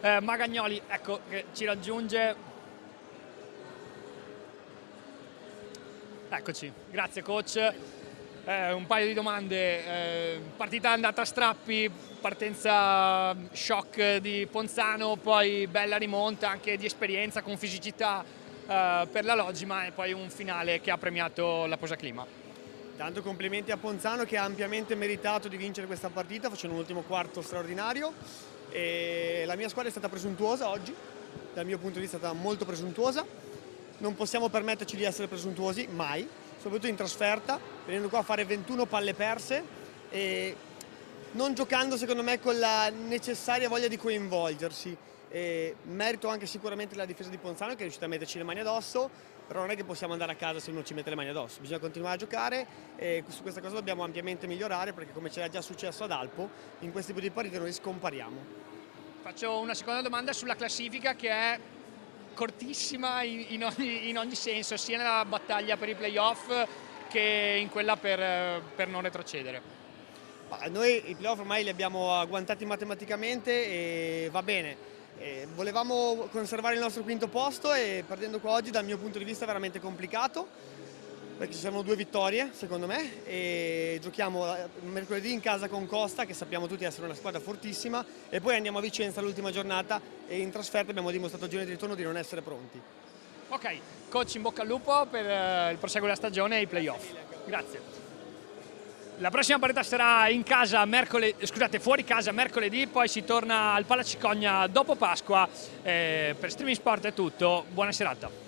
Magagnoli, ecco, che ci raggiunge. Eccoci, grazie coach. Un paio di domande. Partita andata a strappi, partenza shock di Ponzano, poi bella rimonta anche di esperienza con fisicità per la Logima e poi un finale che ha premiato la Posaclima. Tanto complimenti a Ponzano, che ha ampiamente meritato di vincere questa partita facendo un ultimo quarto straordinario. E la mia squadra è stata presuntuosa oggi, dal mio punto di vista è stata molto presuntuosa. Non possiamo permetterci di essere presuntuosi mai, soprattutto in trasferta, venendo qua a fare 21 palle perse e non giocando secondo me con la necessaria voglia di coinvolgersi. E merito anche sicuramente la difesa di Ponzano, che è riuscita a metterci le mani addosso, però non è che possiamo andare a casa se uno ci mette le mani addosso, bisogna continuare a giocare e su questa cosa dobbiamo ampiamente migliorare, perché come ci era già successo ad Alpo, in questi tipi di partite noi scompariamo. Faccio una seconda domanda sulla classifica, che è cortissima in ogni senso, sia nella battaglia per i playoff che in quella per non retrocedere. Noi i playoff ormai li abbiamo agguantati matematicamente e va bene. Volevamo conservare il nostro quinto posto e perdendo qua oggi dal mio punto di vista è veramente complicato, perché ci sono 2 vittorie secondo me e giochiamo mercoledì in casa con Costa, che sappiamo tutti essere una squadra fortissima, e poi andiamo a Vicenza l'ultima giornata e in trasferta abbiamo dimostrato al girone di ritorno di non essere pronti. Ok, coach, in bocca al lupo per il proseguo della stagione e i playoff. Grazie. La prossima partita sarà in casa fuori casa mercoledì, poi si torna al Palacicogna dopo Pasqua. Per Streaming Sport è tutto, buona serata.